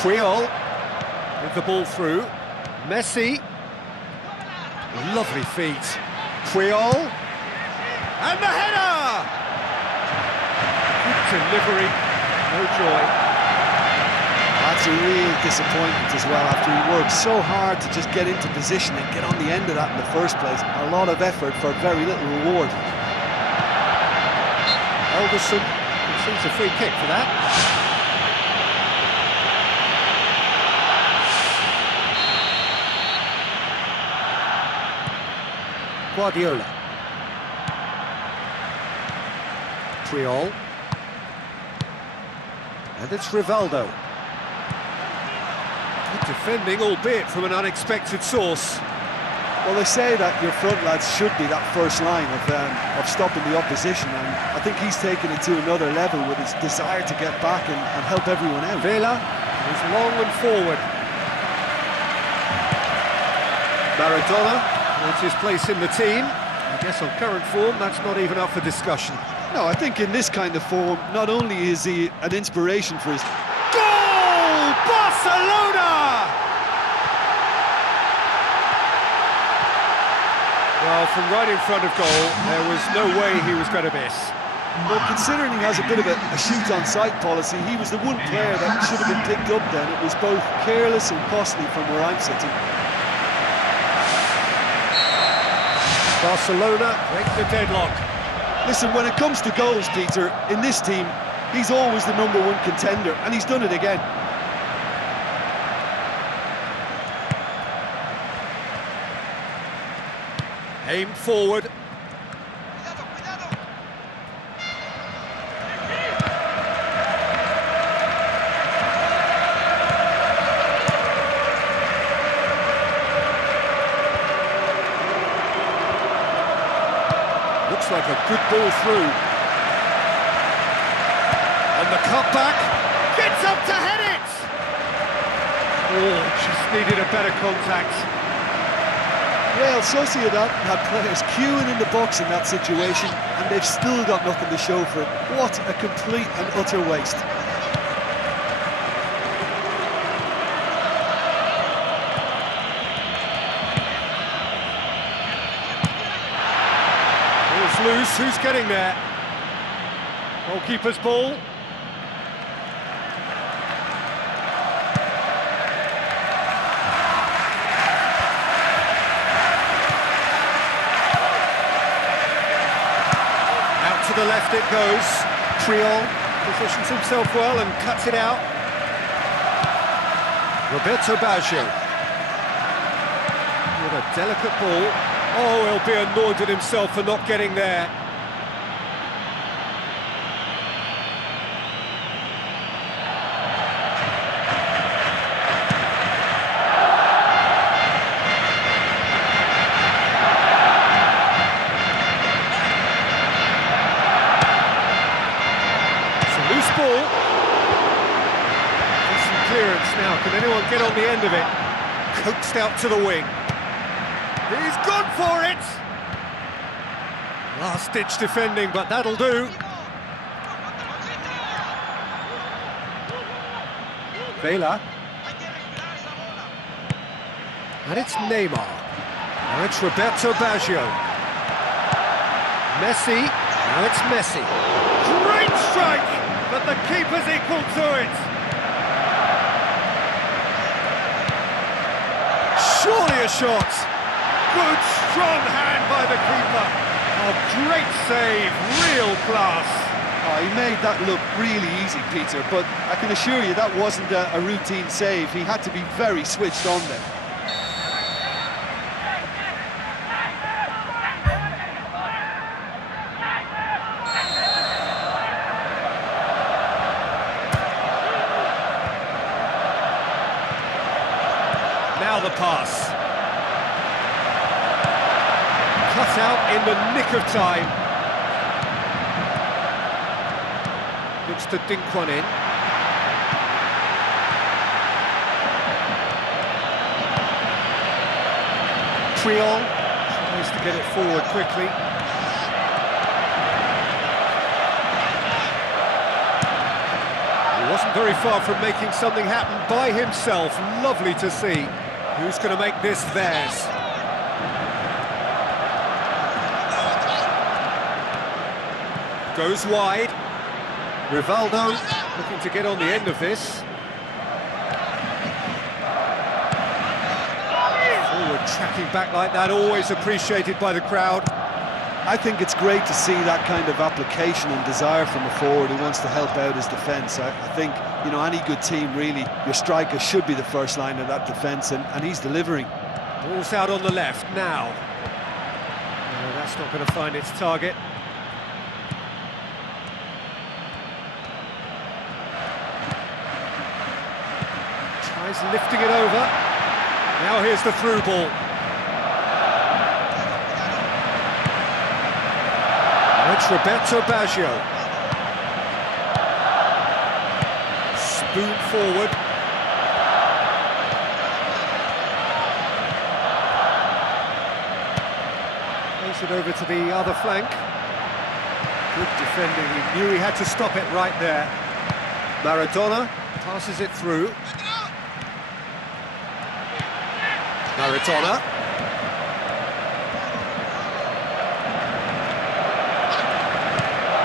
Puyol with the ball through. Messi. Lovely feet. Puyol. And the header! Good delivery. No joy. That's a real disappointment as well, after he worked so hard to just get into position and get on the end of that in the first place. A lot of effort for very little reward. Alderson concedes a free kick for that. Guardiola. Puyol. And it's Rivaldo. Good defending, albeit from an unexpected source. Well, they say that your front lads should be that first line of stopping the opposition, and I think he's taken it to another level with his desire to get back and help everyone out. Vela is long and forward. Maradona holds his place in the team. I guess on current form, that's not even up for discussion. No, I think in this kind of form, not only is he an inspiration for his... Goal! Barcelona! Well, from right in front of goal, there was no way he was going to miss. Well, considering he has a bit of a shoot-on-sight policy, he was the one player that should have been picked up then. It was both careless and costly from where I'm sitting. Barcelona break the deadlock. Listen, when it comes to goals, Peter, in this team, he's always the #1 contender, and he's done it again. Aimed forward. looks like a good ball through. And the cutback, gets up to head it! Oh, just needed a better contact. Real Sociedad had players queuing in the box in that situation, and they've still got nothing to show for it. What a complete and utter waste. Ball's loose, who's getting there? Goalkeeper's ball. To the left it goes. Triol positions himself well and cuts it out. Roberto Baggio with a delicate ball. Oh, he'll be annoyed with himself for not getting there. Loose ball. Decent clearance now. Can anyone get on the end of it? Coaxed out to the wing. He's gone for it! Last-ditch defending, but that'll do. Vela. And it's Neymar. Now it's Roberto Baggio. Messi. Now it's Messi. Great strike! But the keeper's equal to it. Surely a shot. Good, strong hand by the keeper. A great save, real class. Oh, he made that look really easy, Peter, but I can assure you that wasn't a routine save. He had to be very switched on there. Now the pass. Cut out in the nick of time. Looks to dink one in. Triol tries to get it forward quickly. He wasn't very far from making something happen by himself. Lovely to see. Who's going to make this theirs? Goes wide. Rivaldo looking to get on the end of this. Forward tracking back like that, always appreciated by the crowd. I think it's great to see that kind of application and desire from a forward who wants to help out his defence. I think, you know, any good team, really, your striker should be the first line of that defence, and he's delivering. Ball's out on the left now. No, that's not going to find its target. Tries lifting it over. Now here's the through ball. Now it's Roberto Baggio. Spoon forward. Plays it over to the other flank. Good defending. He knew he had to stop it right there. Maradona passes it through. Maradona.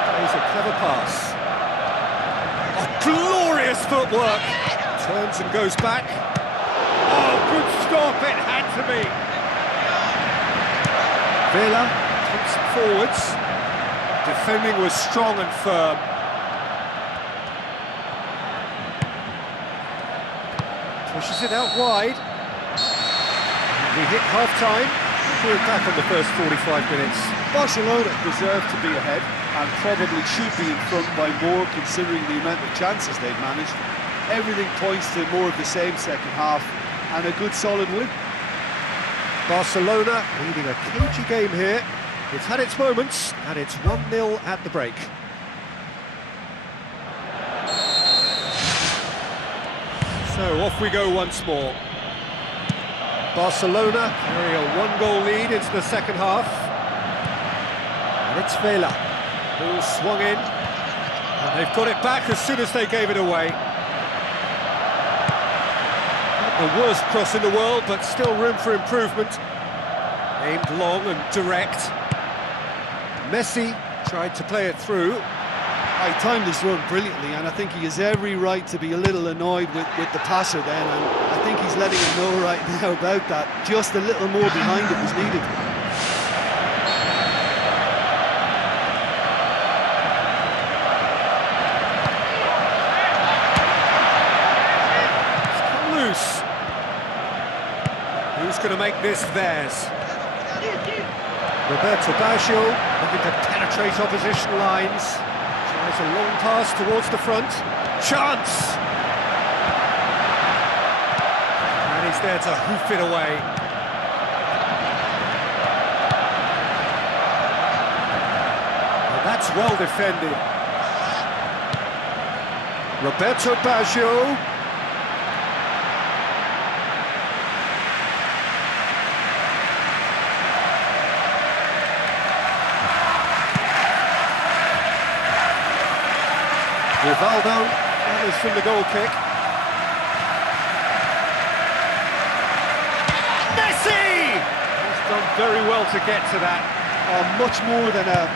Plays a clever pass. Oh, glorious footwork! Turns and goes back. Oh, good stop, it had to be. Vela takes it forwards. Defending was strong and firm. Pushes it out wide. We hit half-time. We're back on the first 45 minutes. Barcelona deserve to be ahead and probably should be in front by more, considering the amount of chances they've managed. Everything points to more of the same second half and a good solid win. Barcelona leading a cagey game here. It's had its moments, and it's 1-0 at the break. So off we go once more. Barcelona carry a 1-goal lead into the second half. And it's Vela. Ball swung in, and they've got it back as soon as they gave it away. Not the worst cross in the world, but still room for improvement. Aimed long and direct. Messi tried to play it through. He timed his run brilliantly, and I think he has every right to be a little annoyed with the passer then, and I think he's letting him know right now about that. Just a little more behind it was needed. It's come loose. Who's going to make this theirs? Roberto Baggio looking to penetrate opposition lines. Tries a long pass towards the front. Chance! And he's there to hoof it away. Well, that's well defended. Roberto Baggio. Rivaldo gathers from the goal kick. Messi! He's done very well to get to that. Much more than a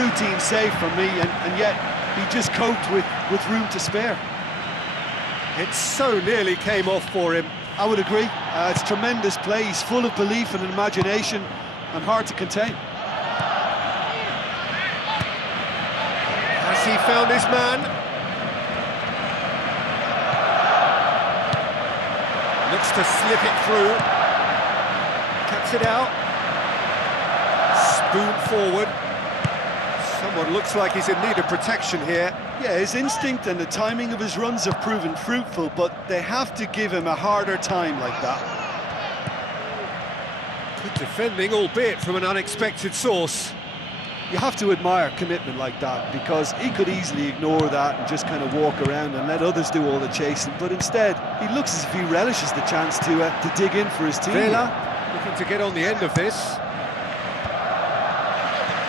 routine save for me, and yet he just coped with room to spare. It so nearly came off for him. I would agree. It's tremendous play. He's full of belief and imagination, and hard to contain. Has he found his man? Looks to slip it through. Cuts it out. Spoon forward. Someone looks like he's in need of protection here. Yeah, his instinct and the timing of his runs have proven fruitful, but they have to give him a harder time like that. Good defending, albeit from an unexpected source. You have to admire commitment like that, because he could easily ignore that and just kind of walk around and let others do all the chasing, but instead he looks as if he relishes the chance to dig in for his team. Vela looking to get on the end of this.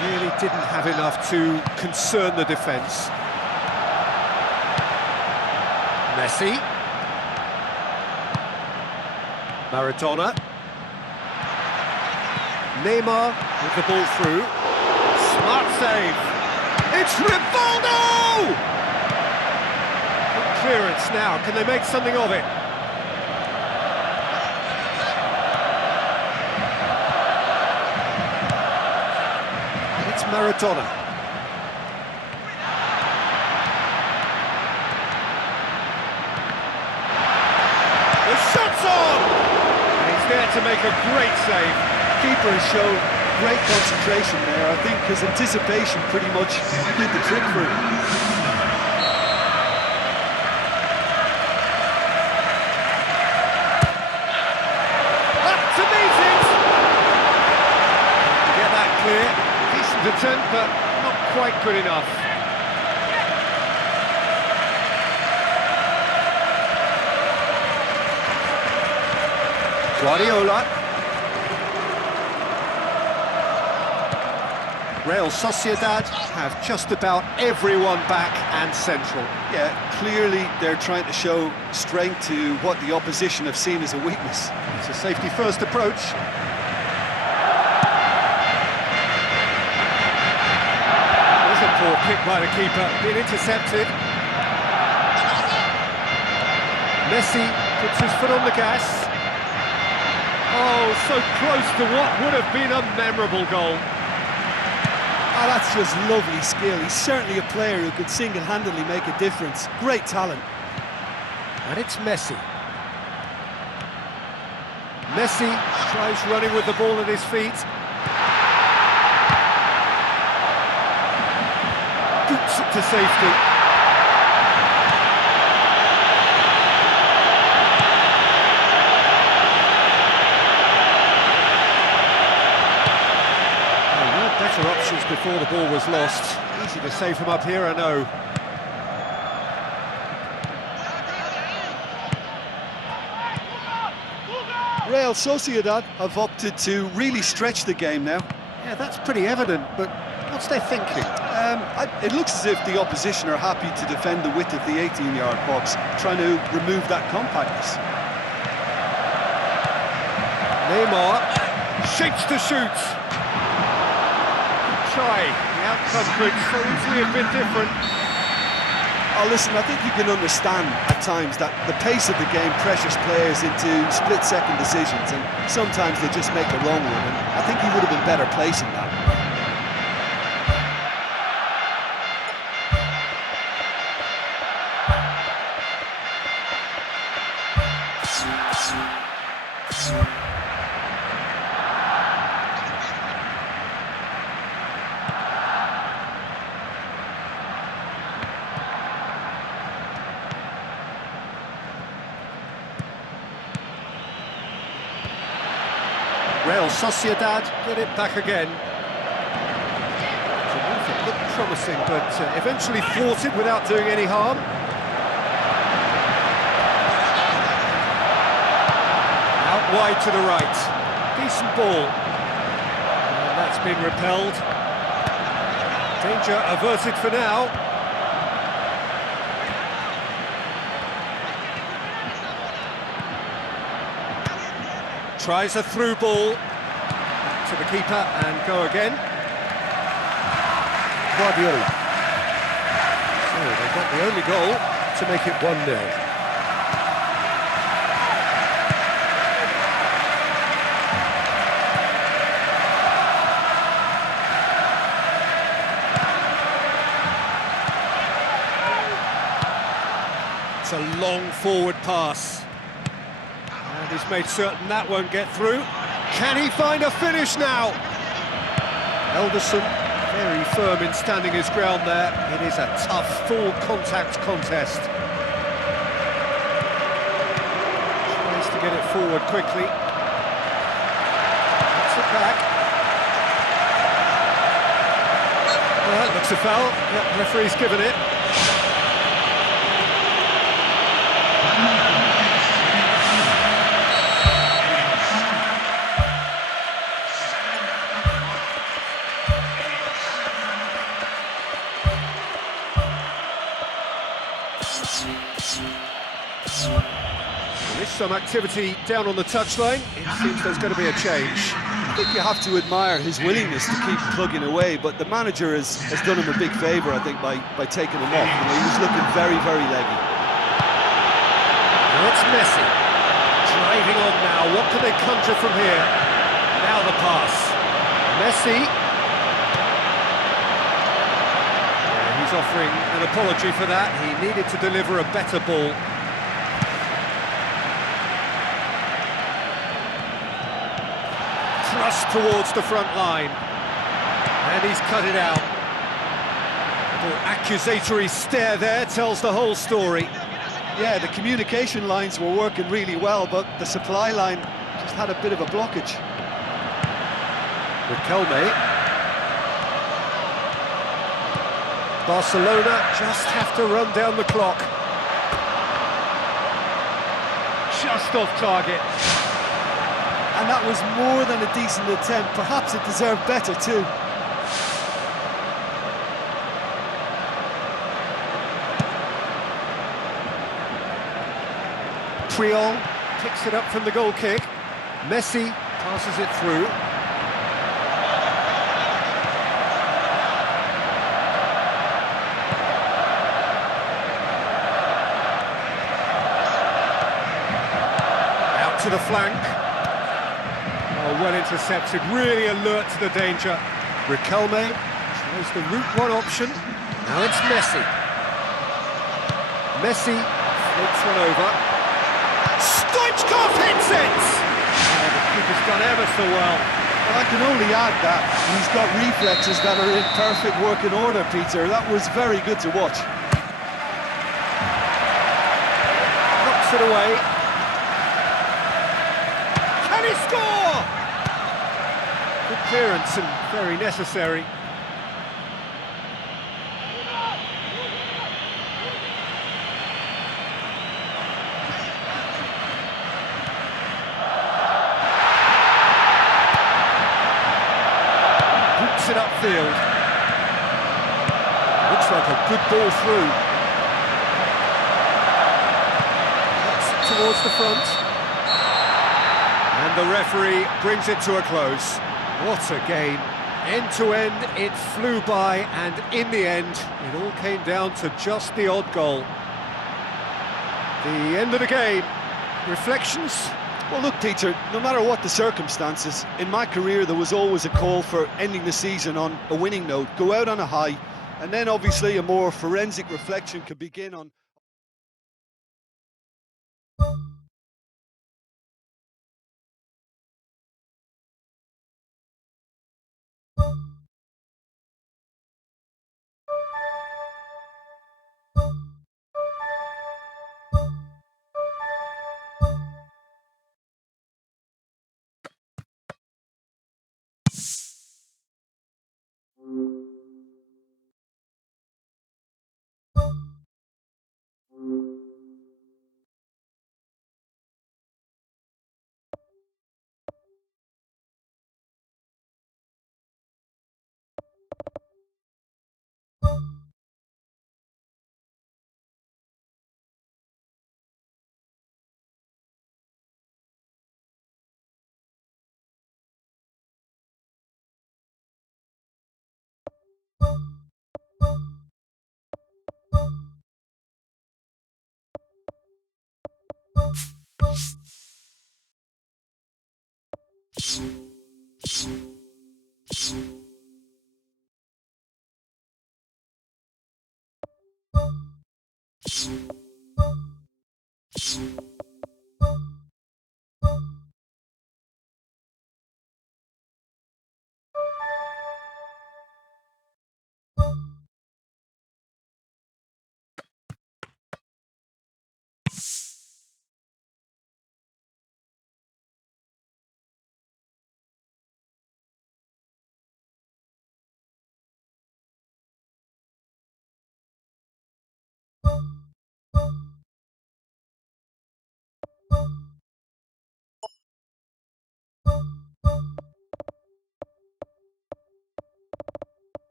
Really didn't have enough to concern the defence. Messi. Maradona. Neymar with the ball through. Smart save. It's Rivaldo! Good clearance now. Can they make something of it? It's Maradona. The shot's on! And he's there to make a great save. Keeper has shown great concentration there. I think his anticipation pretty much did the trick for him. Up to meet it! To get that clear. Decent attempt, but not quite good enough. Guardiola. Real Sociedad have just about everyone back and central. Yeah, clearly they're trying to show strength to what the opposition have seen as a weakness. It's a safety-first approach. There's a poor kick by the keeper, being intercepted. Messi puts his foot on the gas. Oh, so close to what would have been a memorable goal. Oh, that's just lovely skill. He's certainly a player who could single-handedly make a difference. Great talent. And it's Messi. Messi tries running with the ball at his feet. Boots it to safety. options before the ball was lost. Easy to save from up here, I know. Real Sociedad have opted to really stretch the game now. Yeah, that's pretty evident, but what's their thinking? It looks as if the opposition are happy to defend the width of the 18-yard box, trying to remove that compactness. Neymar shapes to shoot. Try. The outcome could so easily have been different. Oh, listen, I think you can understand at times that the pace of the game pressures players into split-second decisions, and sometimes they just make the wrong one, and I think he would have been better placing that. Real Sociedad get it back again. It looked promising, but eventually thwarted without doing any harm. Out wide to the right. Decent ball. And that's been repelled. Danger averted for now. Tries a through ball. Back to the keeper and go again. Guardiola. So they got the only goal to make it 1-0. It's a long forward pass. And he's made certain that won't get through. Can he find a finish now? Elderson, very firm in standing his ground there. It is a tough, full-contact contest. Tries to get it forward quickly. Gets it back. Well, that looks a foul. Yep, referee's given it. There is some activity down on the touchline. It seems there's going to be a change. I think you have to admire his willingness to keep plugging away, but the manager has done him a big favour, I think, by taking him off. You know, he was looking very, very leggy. Now it's Messi. Driving on now. What can they conjure from here? Now the pass. Messi. He's offering an apology for that. He needed to deliver a better ball. Thrust towards the front line. And he's cut it out. A little accusatory stare there tells the whole story. Yeah, the communication lines were working really well, but the supply line just had a bit of a blockage. Riquelme. Barcelona just have to run down the clock. Just off target. And that was more than a decent attempt. Perhaps it deserved better too. Triol picks it up from the goal kick. Messi passes it through. To the flank. Oh, well intercepted, really alert to the danger. Riquelme chose the route one option. Now it's Messi. Messi floats one over. Stoichkov hits it! Oh, the keeper's done ever so well. Well, I can only add that he's got reflexes that are in perfect working order, Peter. That was very good to watch. Knocks it away. Can he score? Good clearance and very necessary. it upfield. Looks like a good ball through. That's towards the front. And the referee brings it to a close. What a game. End to end, it flew by, and in the end, it all came down to just the odd goal. The end of the game. Reflections? Well, look, Peter, no matter what the circumstances, in my career there was always a call for ending the season on a winning note, go out on a high, and then obviously a more forensic reflection could begin on...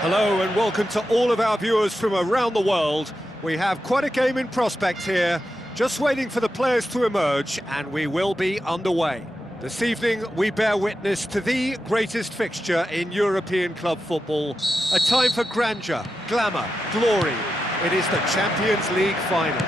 Hello and welcome to all of our viewers from around the world. We have quite a game in prospect here, just waiting for the players to emerge, and we will be underway. This evening we bear witness to the greatest fixture in European club football, a time for grandeur, glamour, glory. It is the Champions League final.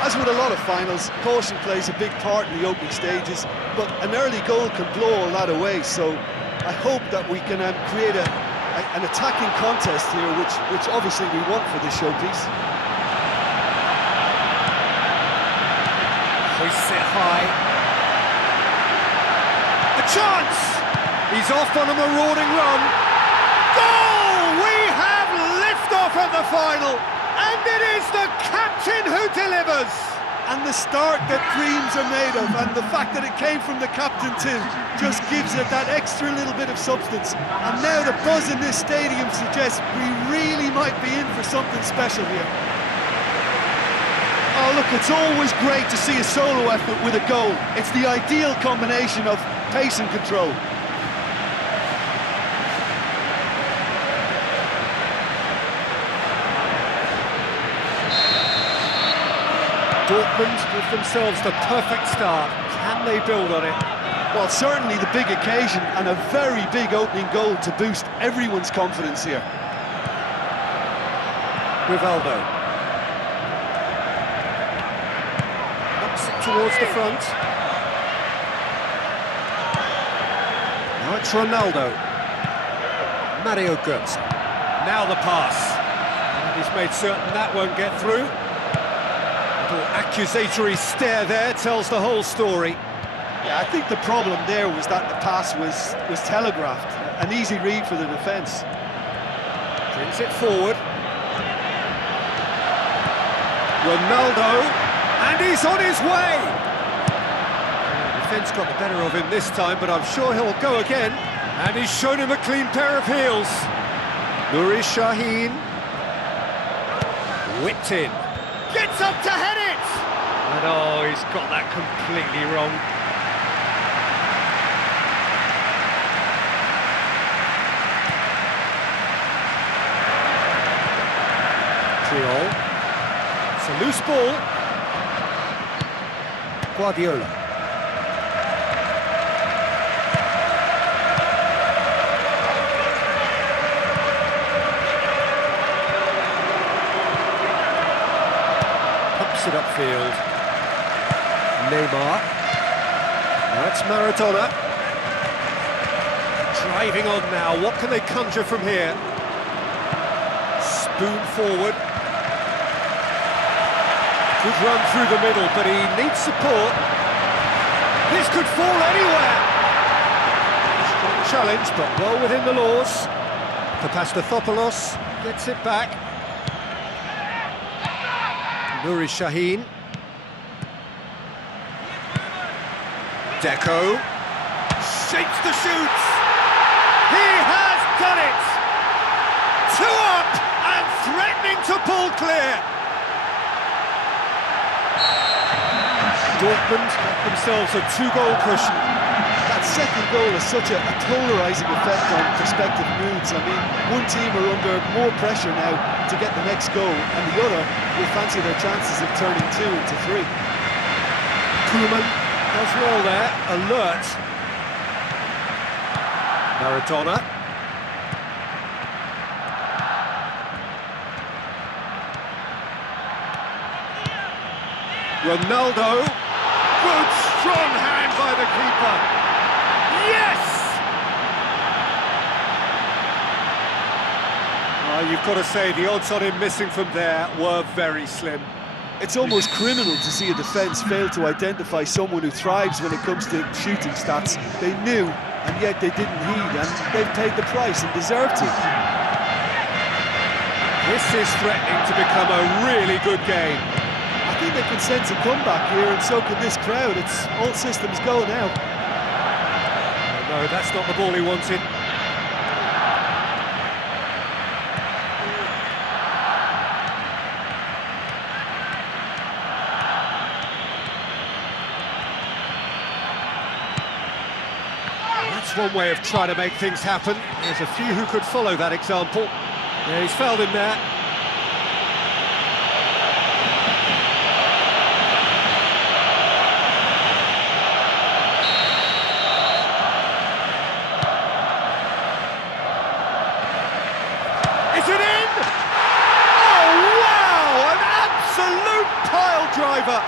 As with a lot of finals, caution plays a big part in the opening stages, but an early goal can blow all that away, so I hope that we can create an attacking contest here, which obviously we want for this showpiece. Hoists it high. A chance! He's off on a marauding run. Goal! We have liftoff at the final, and it is the captain who delivers. And the start that dreams are made of, and the fact that it came from the captain too, just gives it that extra little bit of substance. And now the buzz in this stadium suggests we really might be in for something special here. Oh look, it's always great to see a solo effort with a goal. It's the ideal combination of pace and control. Dortmund give themselves the perfect start. Can they build on it? Well, certainly the big occasion and a very big opening goal to boost everyone's confidence here. Rivaldo. Knocks it towards the front. Now it's Ronaldo. Mario Götze. Now the pass. And he's made certain that won't get through. Little accusatory stare there tells the whole story. Yeah, I think the problem there was that the pass was telegraphed. An easy read for the defence. Brings it forward. Ronaldo, and he's on his way! The defence got the better of him this time, but I'm sure he'll go again. And he's shown him a clean pair of heels. Nuri Sahin. Whipped in. Gets up to head it! And oh, he's got that completely wrong. It's a loose ball. Guardiola. Pumps it upfield. Neymar. That's Maradona. Driving on now. What can they conjure from here? Spoon forward. Good run through the middle, but he needs support. This could fall anywhere. Strong challenge, but well within the laws. Papastathopoulos gets it back. Nuri Sahin. Deco. Shapes the shoots. He has done it. 2 up and threatening to pull clear. Dortmund got themselves a 2-goal cushion. That second goal has such a polarising effect on prospective moods. I mean, one team are under more pressure now to get the next goal, and the other will fancy their chances of turning 2 into 3. Koeman does well there, alert. Maradona. Ronaldo. Good, strong hand by the keeper. Yes! Oh, you've got to say, the odds on him missing from there were very slim. It's almost criminal to see a defence fail to identify someone who thrives when it comes to shooting stats. They knew, and yet they didn't heed, and they've paid the price and deserve to. This is threatening to become a really good game. I think they can sense a comeback here, and so can this crowd. It's all systems go now. Oh, no, that's not the ball he wanted. That's one way of trying to make things happen. There's a few who could follow that example. Yeah, he's fouled him there. Is it in? Oh, wow! An absolute pile driver!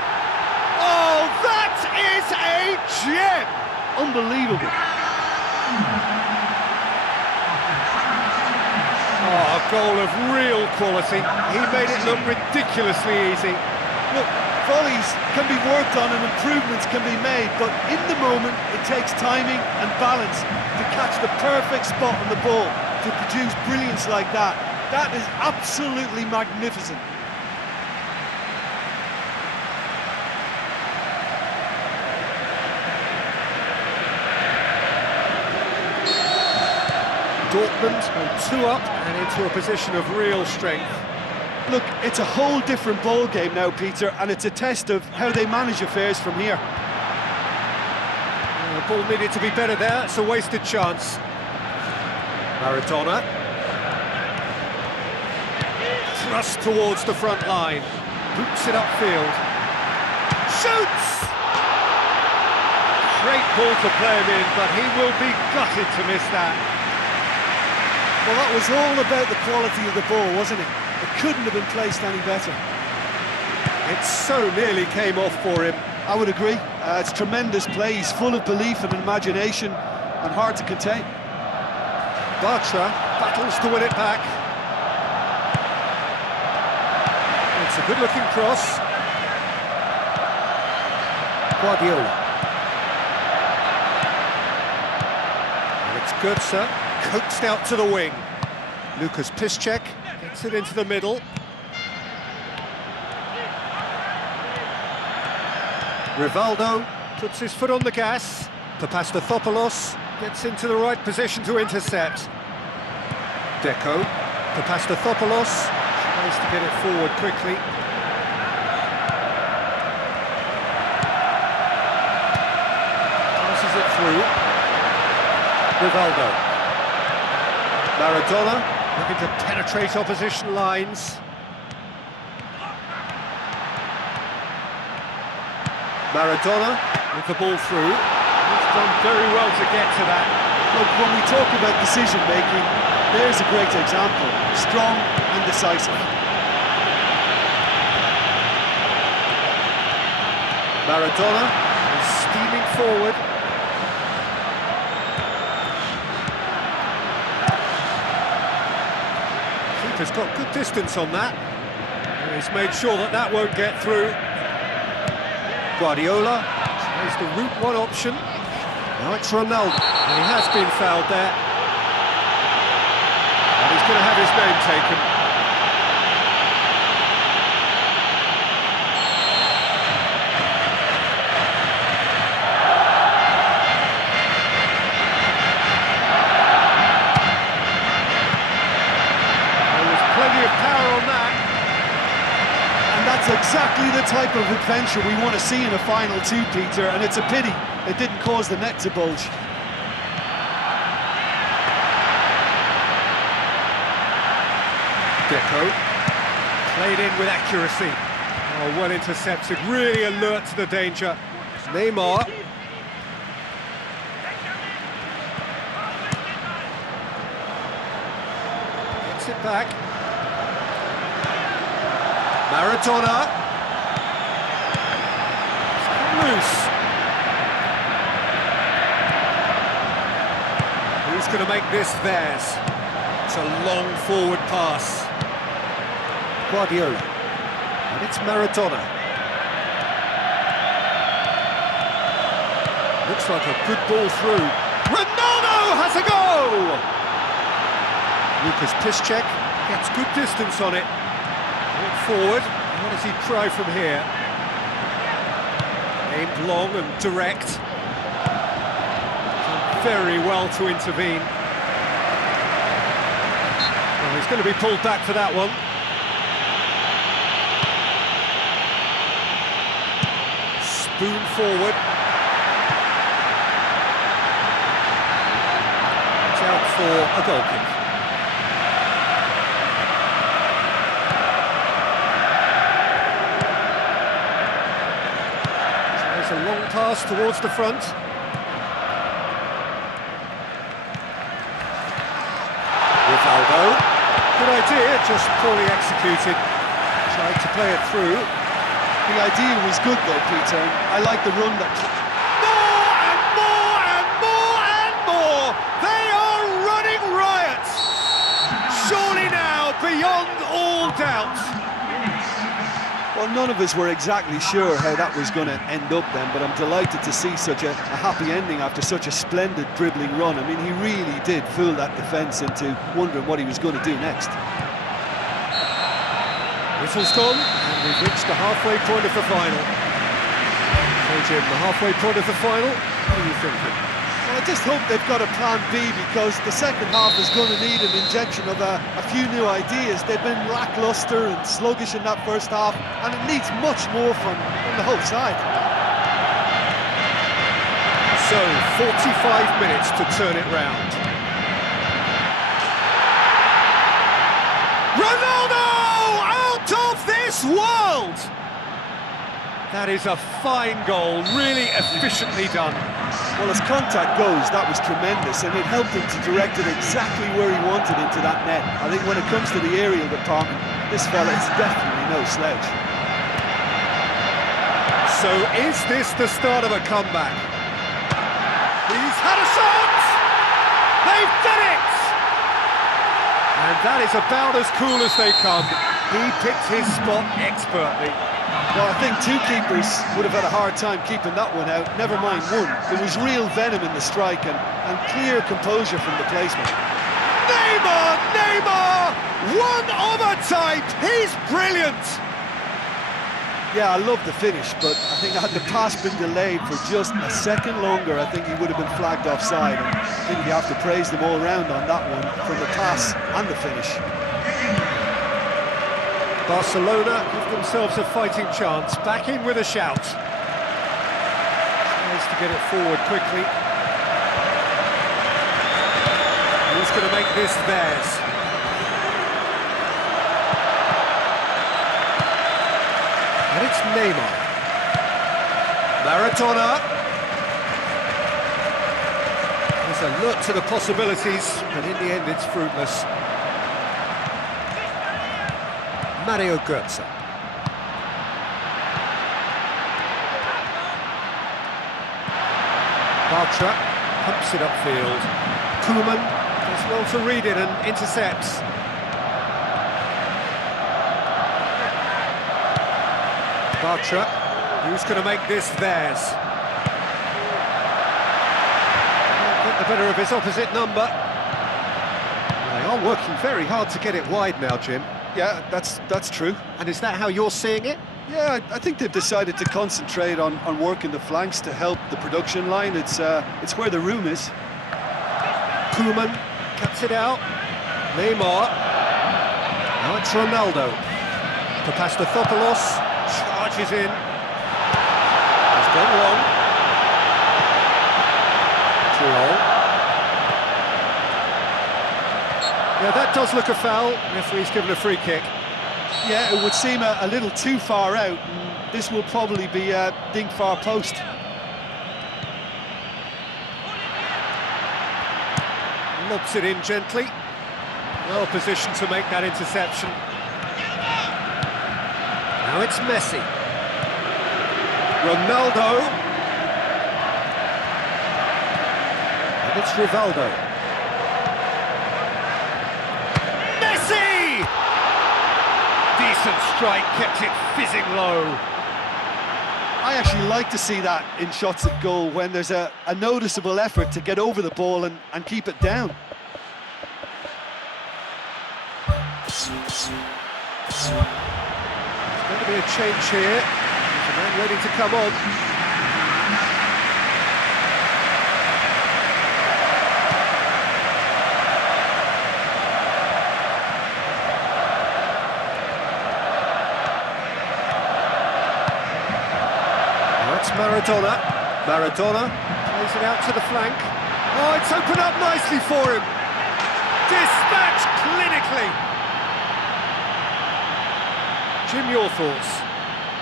Oh, that is a gem! Unbelievable. Oh, a goal of real quality. He made it look ridiculously easy. Look, volleys can be worked on and improvements can be made, but in the moment it takes timing and balance to catch the perfect spot on the ball to produce brilliance like that. That is absolutely magnificent. Dortmund go 2 up and into a position of real strength. Look, it's a whole different ball game now, Peter, and it's a test of how they manage affairs from here. The ball needed to be better there, it's a wasted chance. Maradona. Thrust towards the front line. Boots it upfield. Shoots! Great ball to play him in, but he will be gutted to miss that. Well, that was all about the quality of the ball, wasn't it? It couldn't have been placed any better. It so nearly came off for him. I would agree. It's tremendous play. He's full of belief and imagination and hard to contain. Bartra battles to win it back. It's a good-looking cross. Guardiola. And it's Götze, coaxed out to the wing. Lucas Piszczek gets it into the middle. Rivaldo puts his foot on the gas. Papastathopoulos gets into the right position to intercept. Deco. Papastathopoulos tries to get it forward quickly. Passes it through. Rivaldo. Maradona looking to penetrate opposition lines. Maradona with the ball through. He's done very well to get to that. Look, when we talk about decision-making, there's a great example. Strong and decisive. Maradona is steaming forward. Keeper's got good distance on that. And he's made sure that that won't get through. Guardiola tries the route one option. Now it's Ronaldo, and he has been fouled there. And he's going to have his name taken. There was plenty of power on that. That's exactly the type of adventure we want to see in a final two, Peter, and it's a pity it didn't cause the net to bulge. Deco, played in with accuracy. Oh, well intercepted, really alert to the danger. Neymar. Gets it back. Maradona. It's come loose. Who's going to make this theirs? It's a long forward pass. Guardiola. And it's Maradona. Looks like a good ball through. Ronaldo has a go! Lucas Piszczek gets good distance on it. Forward, what does he try from here? Aimed long and direct. Done very well to intervene. Well, he's going to be pulled back for that one. Spoon forward. It's out for a goal kick. A long pass towards the front. Rivaldo. Good idea, just poorly executed. Tried to play it through. The idea was good though, Peter. I like the run that... More and more and more and more! They are running riot! Surely now, beyond all doubt. Well, none of us were exactly sure how that was going to end up then, but I'm delighted to see such a happy ending after such a splendid dribbling run. I mean, he really did fool that defence into wondering what he was going to do next. Whistle's gone, and we've reached the halfway point of the final. So, Jim, the halfway point of the final, what are you thinking? Well, I just hope they've got a plan B, because the second half is going to need an injection of a few new ideas. They've been lacklustre and sluggish in that first half, and it needs much more from the whole side. So, 45 minutes to turn it round. Ronaldo! Out of this world! That is a fine goal, really efficiently done. Well, as contact goes, that was tremendous, and it helped him to direct it exactly where he wanted into that net. I think when it comes to the aerial department, this fella is definitely no sledge. So is this the start of a comeback? He's had a shot! They've done it! And that is about as cool as they come. He picked his spot expertly. Well, I think two keepers would have had a hard time keeping that one out, never mind one. There was real venom in the strike and clear composure from the placement. Neymar! One of a type! He's brilliant! Yeah, I love the finish, but I think had the pass been delayed for just a second longer, I think he would have been flagged offside. And I think you have to praise them all round on that one, from the pass and the finish. Barcelona give themselves a fighting chance, back in with a shout. Tries to get it forward quickly. Who's going to make this theirs? And it's Neymar. Maradona. There's a look to the possibilities, but in the end it's fruitless. Mario Götze. Bartra pumps it upfield. Koeman does well to read it and intercepts. Bartra, who's going to make this theirs? Can't get the better of his opposite number. They are working very hard to get it wide now, Jim. Yeah, that's true. And is that how you're seeing it? Yeah, I think they've decided to concentrate on working the flanks to help the production line. It's where the room is. Koeman cuts it out. Neymar. Now it's Ronaldo. Papastathopoulos charges in. He's gone wrong. Triol. Yeah, that does look a foul. Referee's given a free kick. Yeah, it would seem a little too far out. And this will probably be ding far post. Lobs it in gently. Well positioned to make that interception. Now it's Messi. Ronaldo. And it's Rivaldo. Messi! Decent strike, kept it fizzing low. I actually like to see that in shots at goal, when there's a noticeable effort to get over the ball and keep it down. There's going to be a change here. There's a man ready to come on. That's Maradona. Maradona plays it out to the flank. Oh, it's opened up nicely for him. Dispatched clinically. Jim, your thoughts?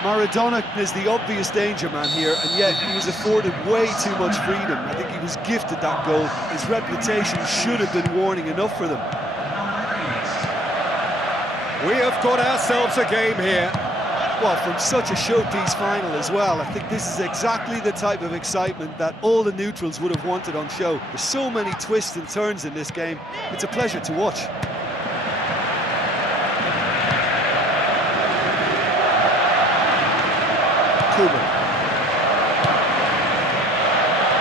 Maradona is the obvious danger man here, and yet he was afforded way too much freedom. I think he was gifted that goal. His reputation should have been warning enough for them. We have got ourselves a game here. Well, from such a showpiece final as well, I think this is exactly the type of excitement that all the neutrals would have wanted on show. There's so many twists and turns in this game. It's a pleasure to watch. Koeman.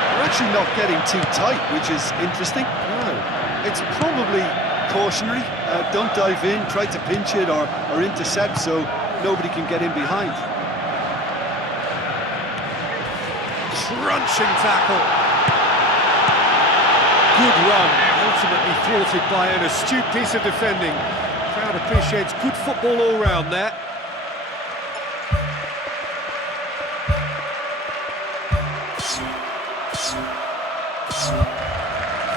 We're actually not getting too tight, which is interesting. No, it's probably cautionary. Don't dive in, try to pinch it or intercept so nobody can get in behind. Crunching tackle. Good run, ultimately thwarted by an astute piece of defending. Crowd appreciates good football all round there.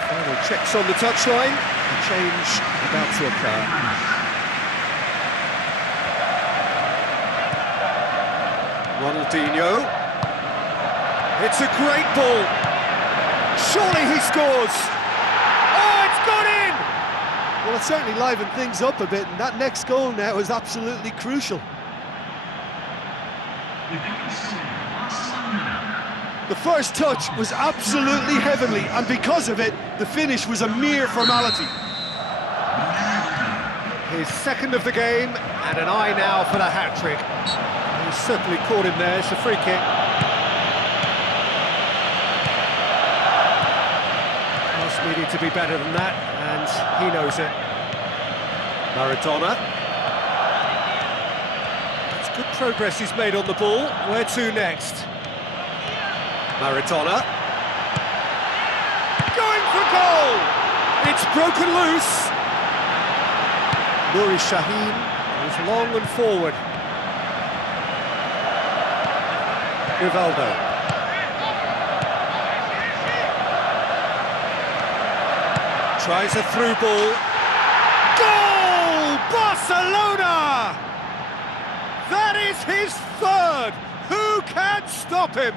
Final checks on the touchline. A change about to occur. Ronaldinho. It's a great ball. Surely he scores! Oh, it's gone in! Well, it certainly livened things up a bit, and that next goal now is absolutely crucial. The first touch was absolutely heavenly, and because of it, the finish was a mere formality. His second of the game, and an eye now for the hat-trick. He certainly caught him there. It's a free kick. Pass needed to be better than that, and he knows it. Maradona. It's good progress he's made on the ball. Where to next? Maradona. Going for goal! It's broken loose. Nuri Sahin goes long and forward. Rivaldo. Tries a through ball. Goal! Barcelona! That is his third! Who can stop him?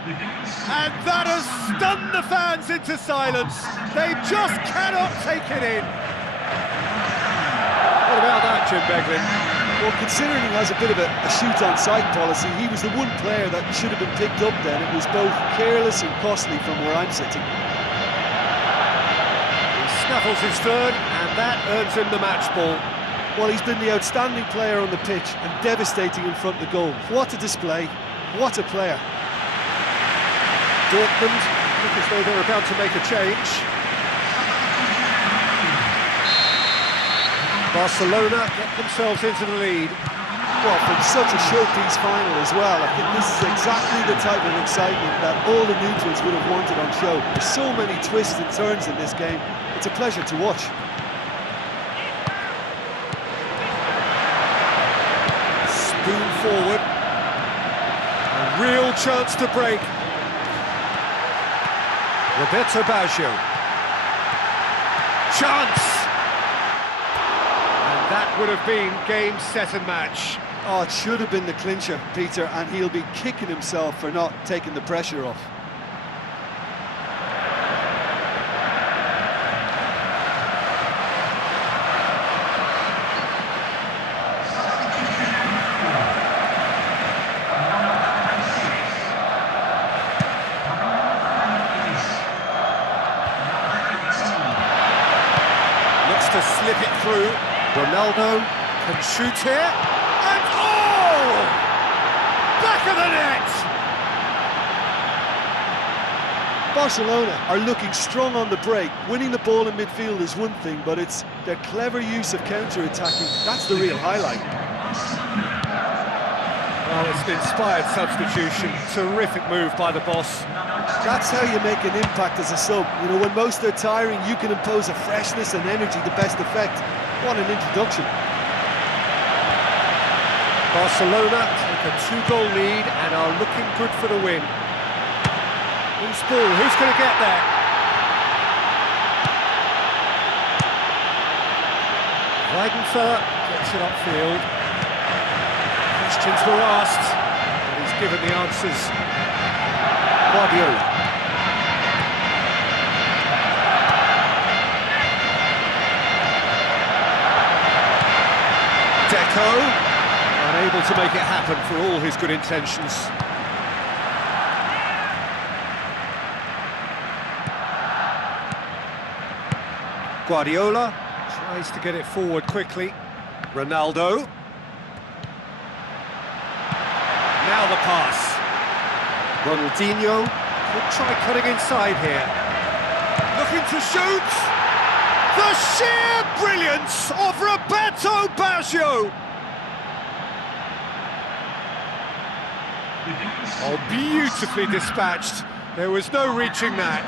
And that has stunned the fans into silence. They just cannot take it in. What about that, Jim Beglin? Well, considering he has a bit of a shoot-on-sight policy, he was the one player that should have been picked up then. It was both careless and costly from where I'm sitting. He snaffles his third, and that earns him the match ball. Well, he's been the outstanding player on the pitch and devastating in front of the goal. What a display, what a player. Dortmund look as though they're about to make a change. Barcelona get themselves into the lead. Well, from such a showpiece final as well, I think this is exactly the type of excitement that all the neutrals would have wanted on show. There's so many twists and turns in this game. It's a pleasure to watch. Spoon forward. A real chance to break. Roberto Baggio. Chance! And that would have been game, set and match. Oh, it should have been the clincher, Peter, and he'll be kicking himself for not taking the pressure off. To slip it through. Ronaldo can shoot here, and oh! Back of the net! Barcelona are looking strong on the break. Winning the ball in midfield is one thing, but it's their clever use of counter-attacking. That's the real highlight. Well, it's an inspired substitution. Terrific move by the boss. That's how you make an impact as a sub. You know, when most are tiring, you can impose a freshness and energy to best effect. What an introduction. Barcelona take a 2-goal lead and are looking good for the win. Loose ball, who's going to get there? Weidenfeller gets it upfield. Questions were asked, and he's given the answers. Guardiola. Deco, unable to make it happen for all his good intentions. Guardiola tries to get it forward quickly. Ronaldo. Now the pass. Ronaldinho could try cutting inside here. Looking to shoot! The sheer brilliance of Roberto Baggio! Oh, beautifully dispatched. There was no reaching that.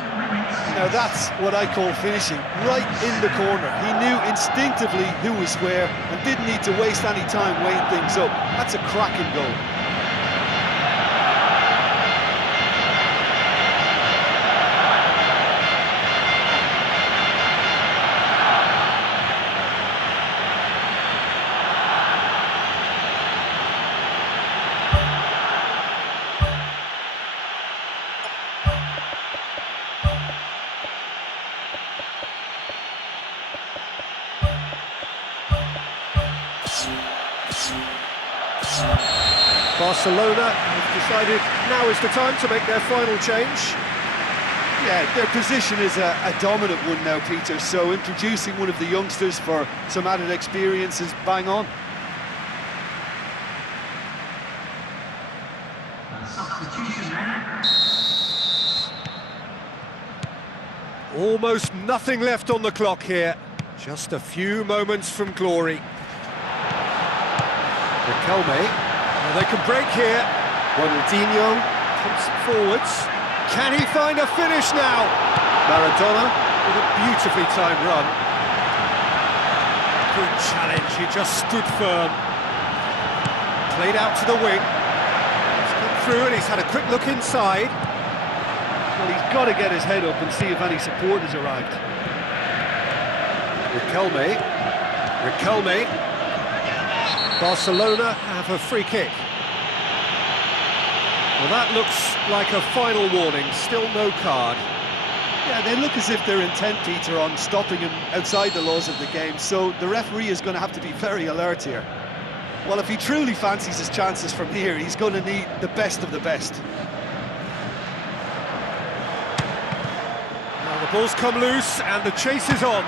Now that's what I call finishing, right in the corner. He knew instinctively who was where and didn't need to waste any time weighing things up. That's a cracking goal. Barcelona have decided now is the time to make their final change. Yeah, their position is a dominant one now, Peter, so introducing one of the youngsters for some added experience is bang on. Almost nothing left on the clock here. Just a few moments from glory. Riquelme. Well, they can break here. Ronaldinho pumps it forwards. Can he find a finish now? Maradona with a beautifully timed run. Good challenge, he just stood firm. Played out to the wing. He's come through and he's had a quick look inside. Well, he's got to get his head up and see if any support has arrived. Riquelme. Barcelona have a free kick. Well, that looks like a final warning, still no card. Yeah, they look as if they're intent, Peter, on stopping him outside the laws of the game, so the referee is going to have to be very alert here. Well, if he truly fancies his chances from here, he's going to need the best of the best. Now the ball's come loose and the chase is on.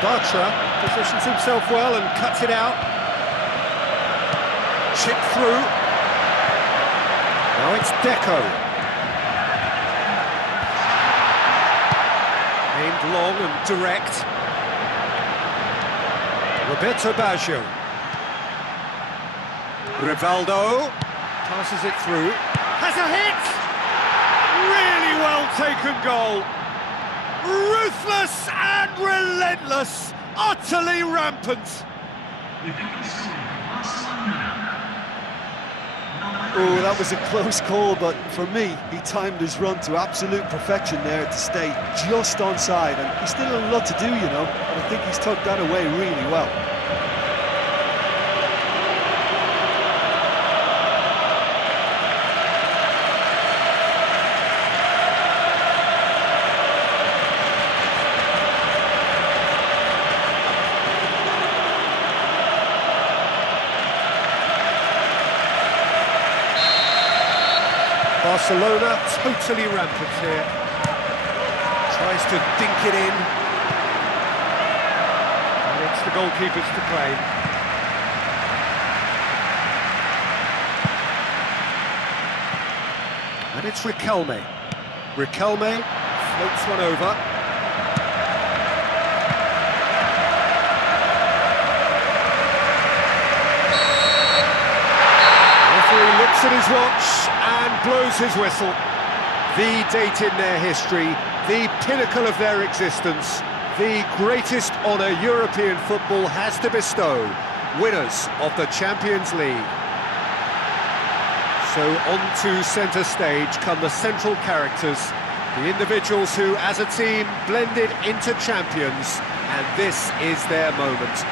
Bartra positions himself well and cuts it out. Chip through. Now it's Deco. Aimed long and direct. Roberto Baggio. Rivaldo passes it through. Has a hit! Really well taken goal. Ruthless and relentless, utterly rampant. Oh, that was a close call, but for me, he timed his run to absolute perfection there to stay just onside, and he's still a lot to do, you know, and I think he's tucked that away really well. Barcelona totally rampant here. Tries to dink it in. And it's the goalkeepers to play. And it's Riquelme. Riquelme floats one over. Referee looks at his watch and blows his whistle. The date in their history, the pinnacle of their existence, the greatest honour European football has to bestow, winners of the Champions League. So onto centre stage come the central characters, the individuals who, as a team, blended into champions, and this is their moment.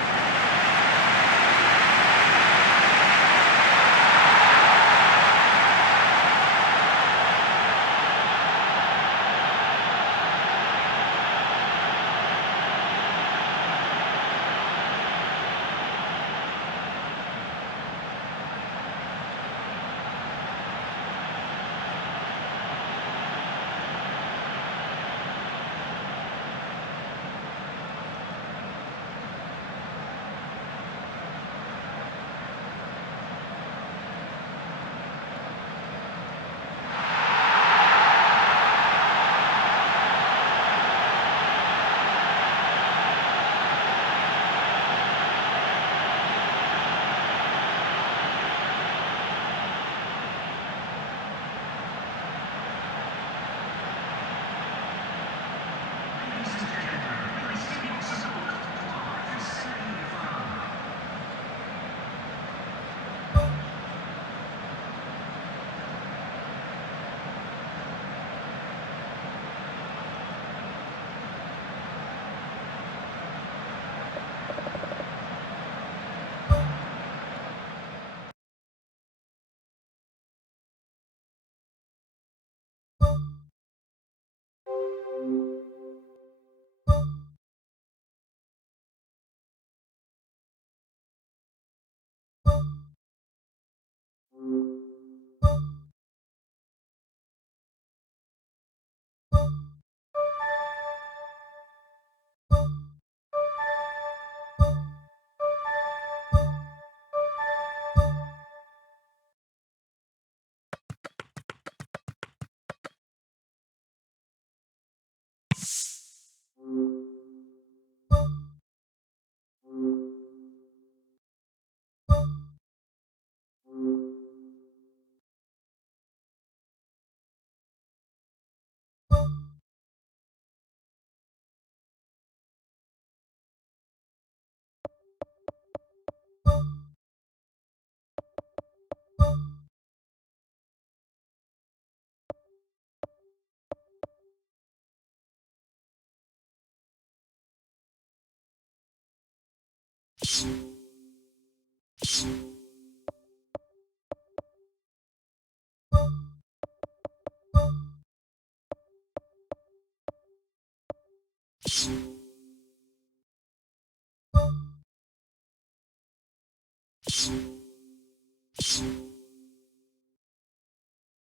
You